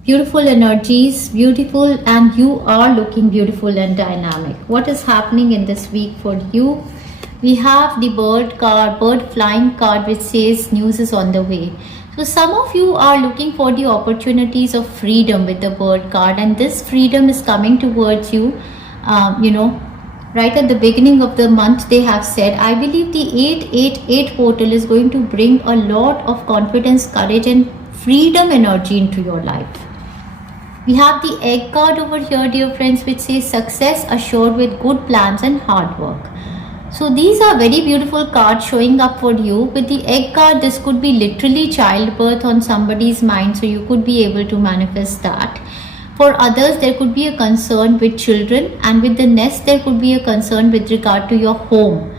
Beautiful energies, beautiful, and you are looking beautiful and dynamic. What is happening in this week for you? We have the bird card, bird flying card, which says news is on the way. So some of you are looking for the opportunities of freedom with the bird card, and this freedom is coming towards you. Right at the beginning of the month, they have said, I believe the 888 portal is going to bring a lot of confidence, courage, and freedom energy into your life. We have the egg card over here, dear friends, which says success assured with good plans and hard work. So these are very beautiful cards showing up for you. With the egg card, this could be literally childbirth on somebody's mind, so you could be able to manifest that. For others, there could be a concern with children, and with the nest, there could be a concern with regard to your home.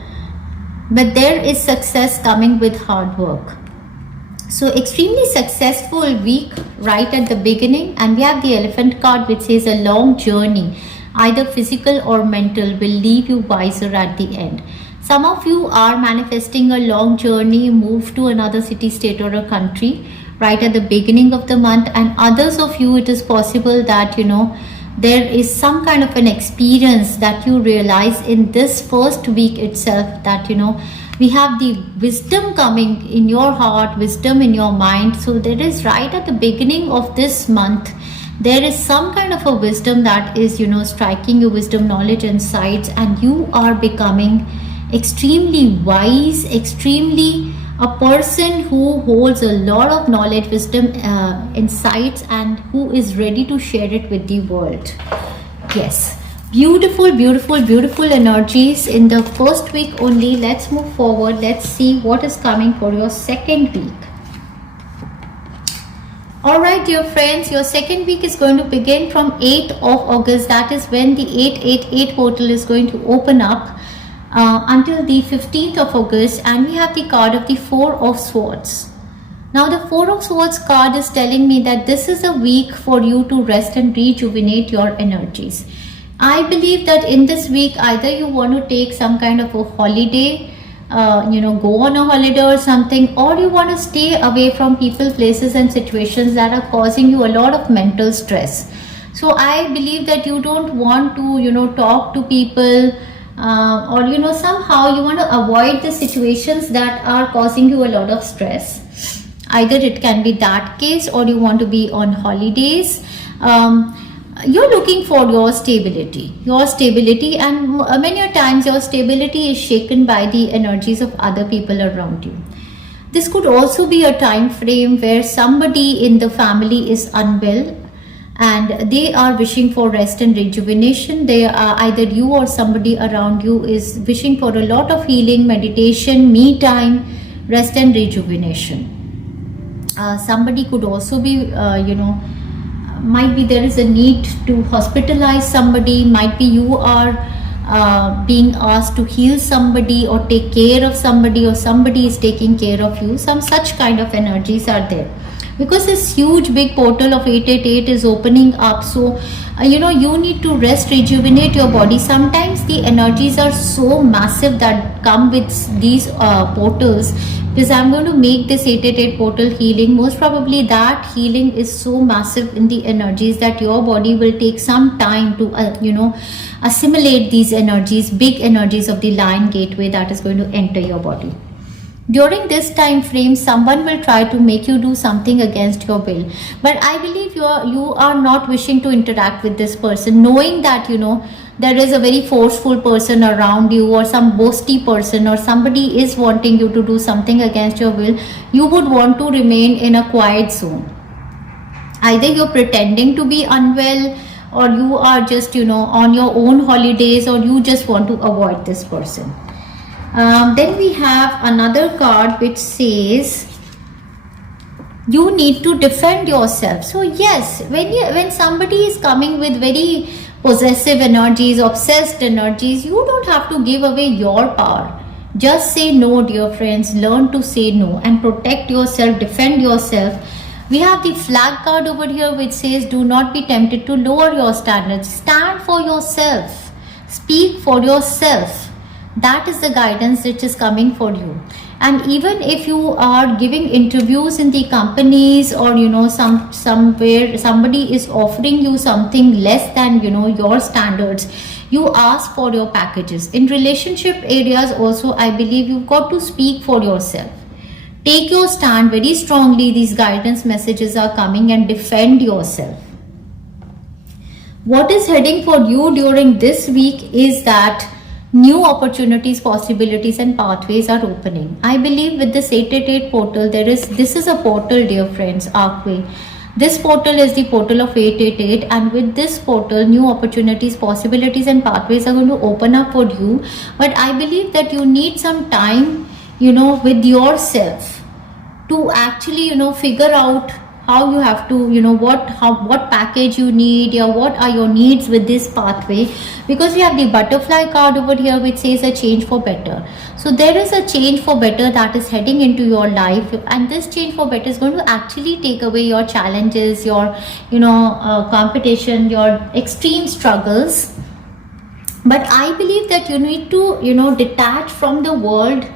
But there is success coming with hard work. So extremely successful week right at the beginning, and we have the elephant card, which says a long journey, either physical or mental, will leave you wiser at the end. Some of you are manifesting a long journey, move to another city, state, or a country right at the beginning of the month, and others of you, it is possible that there is some kind of an experience that you realize in this first week itself, that we have the wisdom coming in your heart, wisdom in your mind. So there is right at the beginning of this month, there is some kind of a wisdom that is striking you, wisdom, knowledge, insights, and you are becoming extremely wise, extremely a person who holds a lot of knowledge, wisdom, insights, and who is ready to share it with the world. Yes, beautiful, beautiful, beautiful energies in the first week only. Let's move forward. Let's see what is coming for your second week. Alright, dear friends, your second week is going to begin from 8th of August. That is when the 888 portal is going to open up until the 15th of August, and we have the card of the Four of Swords. Now the Four of Swords card is telling me that this is a week for you to rest and rejuvenate your energies. I believe that in this week, either you want to take some kind of a holiday, go on a holiday or something, or you want to stay away from people, places, and situations that are causing you a lot of mental stress. So I believe that you don't want to talk to people, or somehow you want to avoid the situations that are causing you a lot of stress. Either it can be that case, or you want to be on holidays. You're looking for your stability, and many times your stability is shaken by the energies of other people around you. This could also be a time frame where somebody in the family is unwell and they are wishing for rest and rejuvenation. They are either you or somebody around you is wishing for a lot of healing, meditation, me time, rest and rejuvenation. Somebody could also be might be there is a need to hospitalize somebody, might be you are being asked to heal somebody or take care of somebody, or somebody is taking care of you. Some such kind of energies are there, because this huge big portal of 888 is opening up. So you need to rest, rejuvenate your body. Sometimes the energies are so massive that come with these portals, because I'm going to make this 888 portal healing. Most probably that healing is so massive in the energies that your body will take some time to assimilate these energies, big energies of the lion gateway that is going to enter your body. During this time frame, someone will try to make you do something against your will, but I believe you are not wishing to interact with this person, knowing that there is a very forceful person around you, or some boasty person, or somebody is wanting you to do something against your will. You would want to remain in a quiet zone. Either you're pretending to be unwell, or you are just on your own holidays, or you just want to avoid this person. Then we have another card which says you need to defend yourself. So yes, when somebody is coming with very possessive energies, obsessed energies, you don't have to give away your power. Just say no, dear friends. Learn to say no and protect yourself, defend yourself. We have the flag card over here which says do not be tempted to lower your standards. Stand for yourself. Speak for yourself. That is the guidance which is coming for you. And even if you are giving interviews in the companies, or somewhere somebody is offering you something less than your standards, you ask for your packages. In relationship areas also, I believe you've got to speak for yourself. Take your stand very strongly. These guidance messages are coming, and defend yourself. What is heading for you during this week is that new opportunities, possibilities and pathways are opening. I believe with this 888 portal, this is a portal, dear friends, Arcway. This portal is the portal of 888, and with this portal, new opportunities, possibilities and pathways are going to open up for you. But I believe that you need some time, with yourself to actually, figure out how you have to, what package you need, or what are your needs with this pathway, because we have the butterfly card over here which says a change for better. So there is a change for better that is heading into your life, and this change for better is going to actually take away your challenges, your competition, your extreme struggles. But I believe that you need to detach from the world,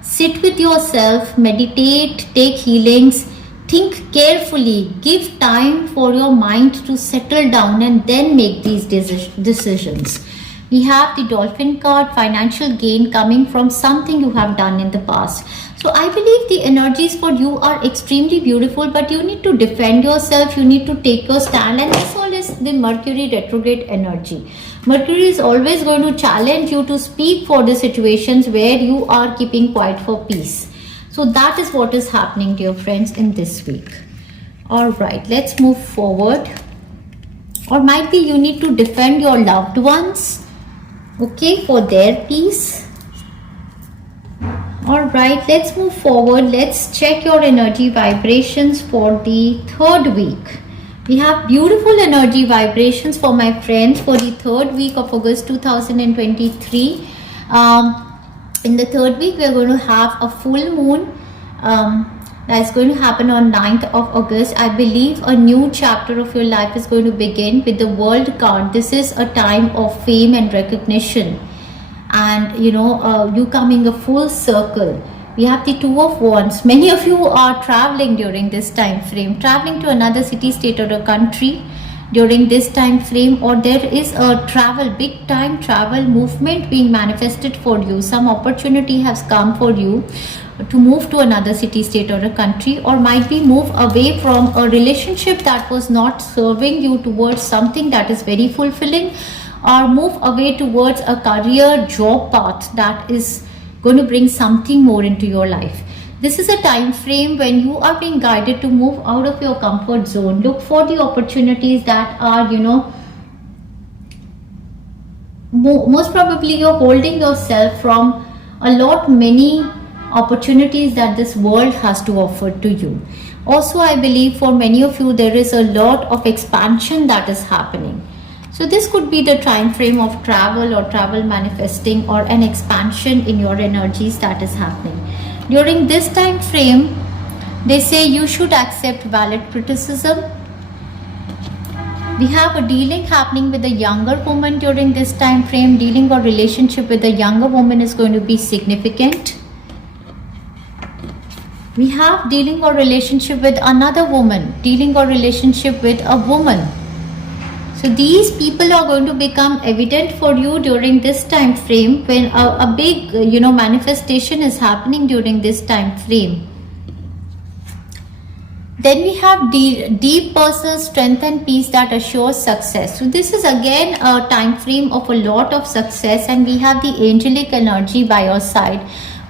sit with yourself, meditate, take healings. Think carefully, give time for your mind to settle down, and then make these decisions. We have the dolphin card, financial gain coming from something you have done in the past. So I believe the energies for you are extremely beautiful, but you need to defend yourself, you need to take your stand, and this all is the Mercury retrograde energy. Mercury is always going to challenge you to speak for the situations where you are keeping quiet for peace. So that is what is happening, dear friends, in this week. All right, let's move forward. Or might be you need to defend your loved ones, okay, for their peace. All right, let's move forward. Let's check your energy vibrations for the third week. We have beautiful energy vibrations for my friends for the third week of August 2023. In the third week, we are going to have a full moon that's going to happen on 9th of August. I believe a new chapter of your life is going to begin with the World card. This is a time of fame and recognition, and you coming a full circle. We have the Two of Wands. Many of you are traveling during this time frame, traveling to another city, state or a country during this time frame, or there is a big time travel movement being manifested for you. Some opportunity has come for you to move to another city, state or a country, or might be move away from a relationship that was not serving you towards something that is very fulfilling, or move away towards a career job path that is going to bring something more into your life. This is a time frame when you are being guided to move out of your comfort zone. Look for the opportunities that are, most probably you're holding yourself from many opportunities that this world has to offer to you. Also, I believe for many of you, there is a lot of expansion that is happening. So this could be the time frame of travel or travel manifesting, or an expansion in your energies that is happening. During this time frame, they say you should accept valid criticism. We have a dealing happening with a younger woman during this time frame. Dealing or relationship with a younger woman is going to be significant. We have dealing or relationship with another woman, dealing or relationship with a woman. So these people are going to become evident for you during this time frame, when a big manifestation is happening during this time frame. Then we have deep personal strength and peace that assures success. So this is again a time frame of a lot of success, and we have the angelic energy by your side,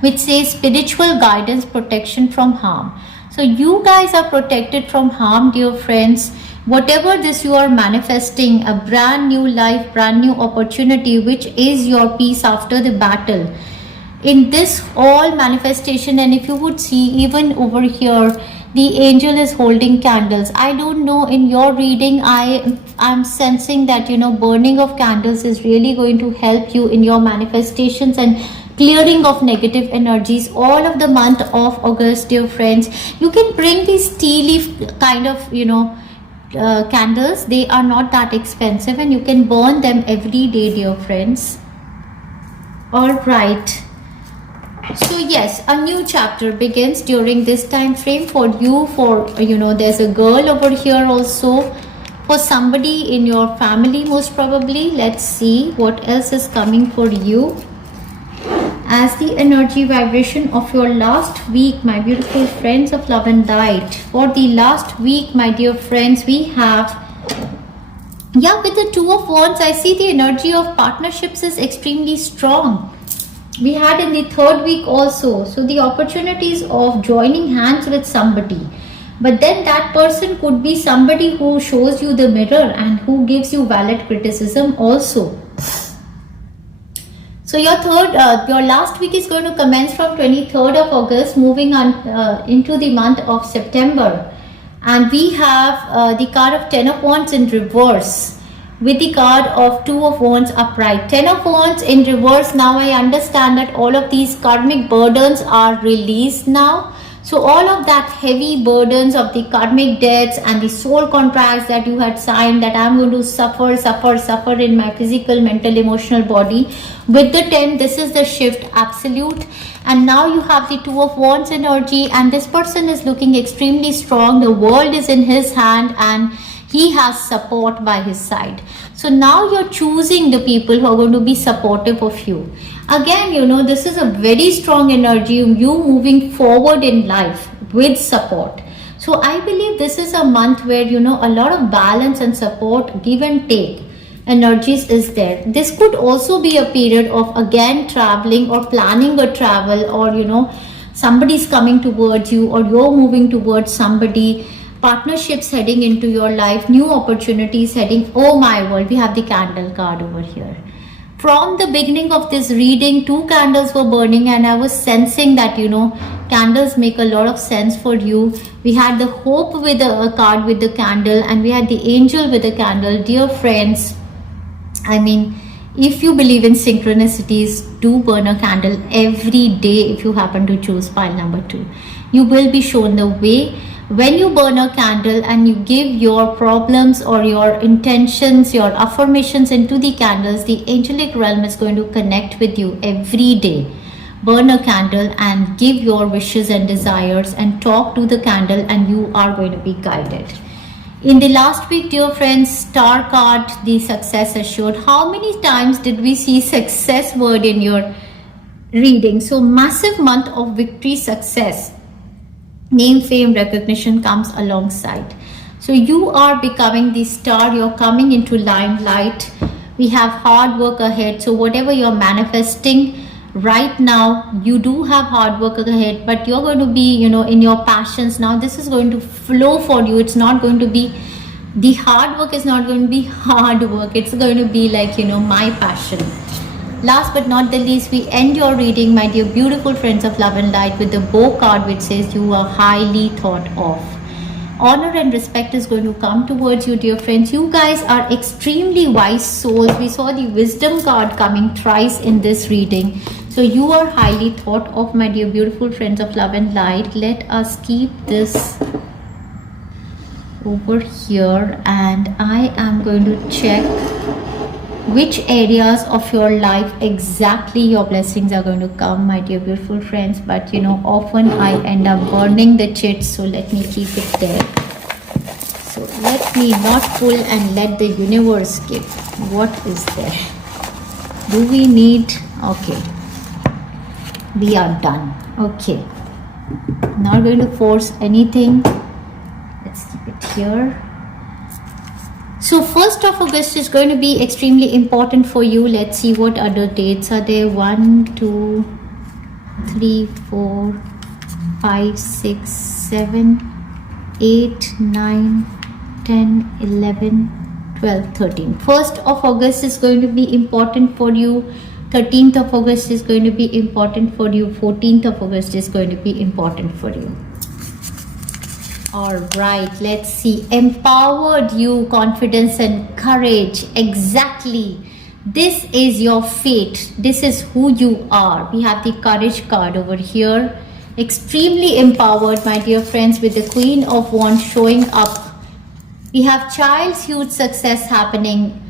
which says spiritual guidance, protection from harm. So you guys are protected from harm, dear friends. Whatever this you are manifesting, a brand new life, brand new opportunity, which is your peace after the battle. In this all manifestation, and if you would see even over here, the angel is holding candles. I don't know, in your reading I'm sensing that burning of candles is really going to help you in your manifestations and clearing of negative energies all of the month of August, dear friends. You can bring these tea leaf kind of candles. They are not that expensive, and you can burn them every day, dear friends. All right. So yes, a new chapter begins during this time frame for you. For there's a girl over here also, for somebody in your family most probably. Let's see what else is coming for you as the energy vibration of your last week, my beautiful friends of love and light. For the last week, my dear friends, we have, with the Two of Wands, I see the energy of partnerships is extremely strong. We had in the third week also. So the opportunities of joining hands with somebody. But then that person could be somebody who shows you the mirror and who gives you valid criticism also. So your last week is going to commence from 23rd of August, moving on into the month of September. And we have the card of 10 of Wands in reverse, with the card of 2 of Wands upright. 10 of Wands in reverse. Now I understand that all of these karmic burdens are released now. So all of that heavy burdens of the karmic debts and the soul contracts that you had signed, that I'm going to suffer in my physical, mental, emotional body. With the 10, this is the shift, absolute. And now you have the 2 of Wands energy, and this person is looking extremely strong. The world is in his hand and he has support by his side. So now you're choosing the people who are going to be supportive of you. Again, this is a very strong energy, you moving forward in life with support. So I believe this is a month where, a lot of balance and support, give and take energies is there. This could also be a period of, again, traveling or planning a travel, or, somebody's coming towards you, or you're moving towards somebody. Partnerships heading into your life, new opportunities heading. Oh my world, we have the candle card over here. From the beginning of this reading, 2 candles were burning, and I was sensing that candles make a lot of sense for you. We had the hope with a card with the candle, and we had the angel with the candle. Dear friends, I mean, if you believe in synchronicities, do burn a candle every day. If you happen to choose pile number 2, you will be shown the way. When you burn a candle and you give your problems or your intentions, your affirmations into the candles, the angelic realm is going to connect with you every day. Burn a candle and give your wishes and desires and talk to the candle, and you are going to be guided. In the last week, dear friends, star card, the success assured. How many times did we see success word in your reading? So massive month of victory, success. Name, fame, recognition comes alongside. So you are becoming the star. You're coming into limelight. We have hard work ahead. So whatever you're manifesting right now, you do have hard work ahead, but you're going to be, in your passions now. This is going to flow for you. It's not going to be, the hard work is not going to be hard work. It's going to be like, my passion. Last but not the least, we end your reading, my dear beautiful friends of love and light, with the bow card, which says you are highly thought of. Honor and respect is going to come towards you, dear friends. You guys are extremely wise souls. We saw the wisdom card coming thrice in this reading. So you are highly thought of, my dear beautiful friends of love and light. Let us keep this over here, and I am going to check which areas of your life exactly your blessings are going to come, my dear beautiful friends. But you know, often I end up burning the chits, so let me keep it there. So let me not pull and let the universe give. What is there? Do we need? Okay, we are done. Okay, not going to force anything. Let's keep it here. So 1st of August is going to be extremely important for you. Let's see what other dates are there. 1, 2, 3, 4, 5, 6, 7, 8, 9, 10, 11, 12, 13. 1st of August is going to be important for you. 13th of August is going to be important for you. 14th of August is going to be important for you. All right, let's see. Empowered you, confidence and courage. Exactly. This is your fate. This is who you are. We have the courage card over here. Extremely empowered, my dear friends, with the Queen of Wands showing up. We have child's huge success happening.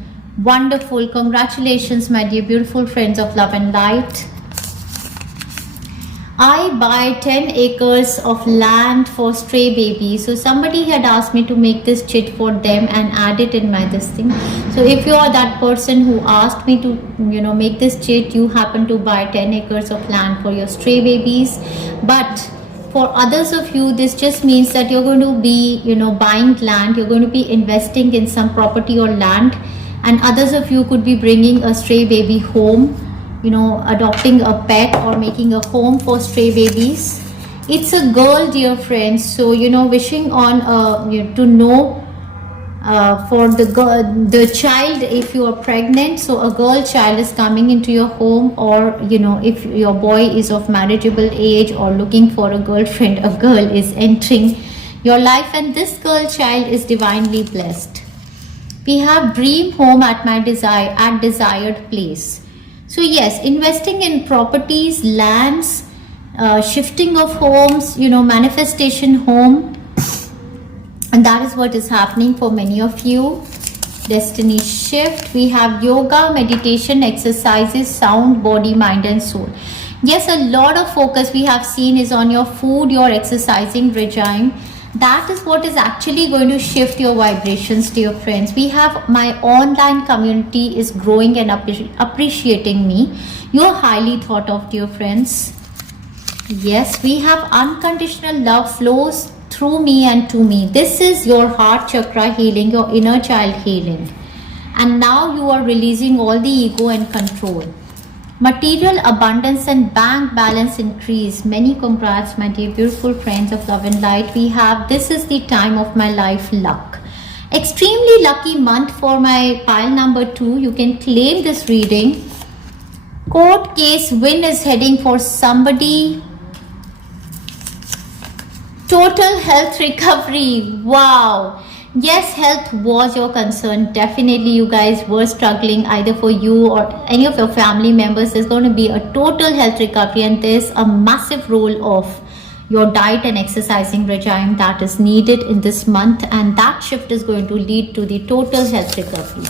Wonderful. Congratulations, my dear beautiful friends of love and light. I buy 10 acres of land for stray babies. So somebody had asked me to make this chit for them and add it in my this thing. So if you are that person who asked me to, you know, make this chit, you happen to buy 10 acres of land for your stray babies. But for others of you, this just means that you're going to be, you know, buying land. You're going to be investing in some property or land. And others of you could be bringing a stray baby home, you know, adopting a pet or making a home for stray babies. It's a girl, dear friends. So, you know, wishing on you to know for the girl, the child, if you are pregnant. So a girl child is coming into your home, or you know, if your boy is of marriageable age or looking for a girlfriend, a girl is entering your life, and this girl child is divinely blessed. We have dream home at my desired place. So yes, investing in properties, lands, shifting of homes, you know, manifestation home. And that is what is happening for many of you. Destiny shift. We have yoga, meditation, exercises, sound, body, mind and soul. Yes, a lot of focus we have seen is on your food, your exercising regime. That is what is actually going to shift your vibrations, dear friends. We have my online community is growing and appreciating me. You're highly thought of, dear friends. Yes, we have unconditional love flows through me and to me. This is your heart chakra healing, your inner child healing. And now you are releasing all the ego and control. Material abundance and bank balance increase. Many congrats, my dear beautiful friends of love and light. We have, this is the time of my life luck. Extremely lucky month for my pile number 2. You can claim this reading. Court case win is heading for somebody. Total health recovery. Wow. Yes, health was your concern. Definitely you guys were struggling, either for you or any of your family members. There's going to be a total health recovery, and there's a massive role of your diet and exercising regime that is needed in this month, and that shift is going to lead to the total health recovery.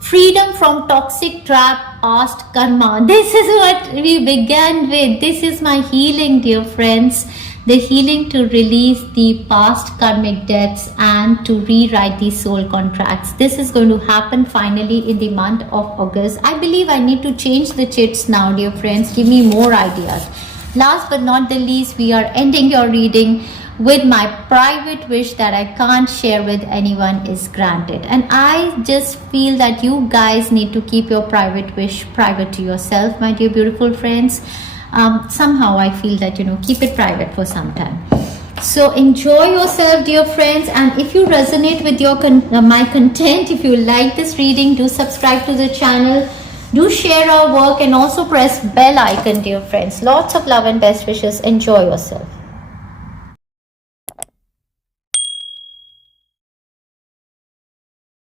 Freedom from toxic trap, past karma. This is what we began with. This is my healing, dear friends. The healing to release the past karmic debts and to rewrite the soul contracts. This is going to happen finally in the month of August. I believe I need to change the chits now, dear friends. Give me more ideas. Last but not the least, we are ending your reading with my private wish that I can't share with anyone is granted. And I just feel that you guys need to keep your private wish private to yourself, my dear beautiful friends. Somehow I feel that, you know, keep it private for some time. So enjoy yourself, dear friends, and if you resonate with your my content, if you like this reading, do subscribe to the channel, do share our work, and also press bell icon, dear friends. Lots of love and best wishes. Enjoy yourself.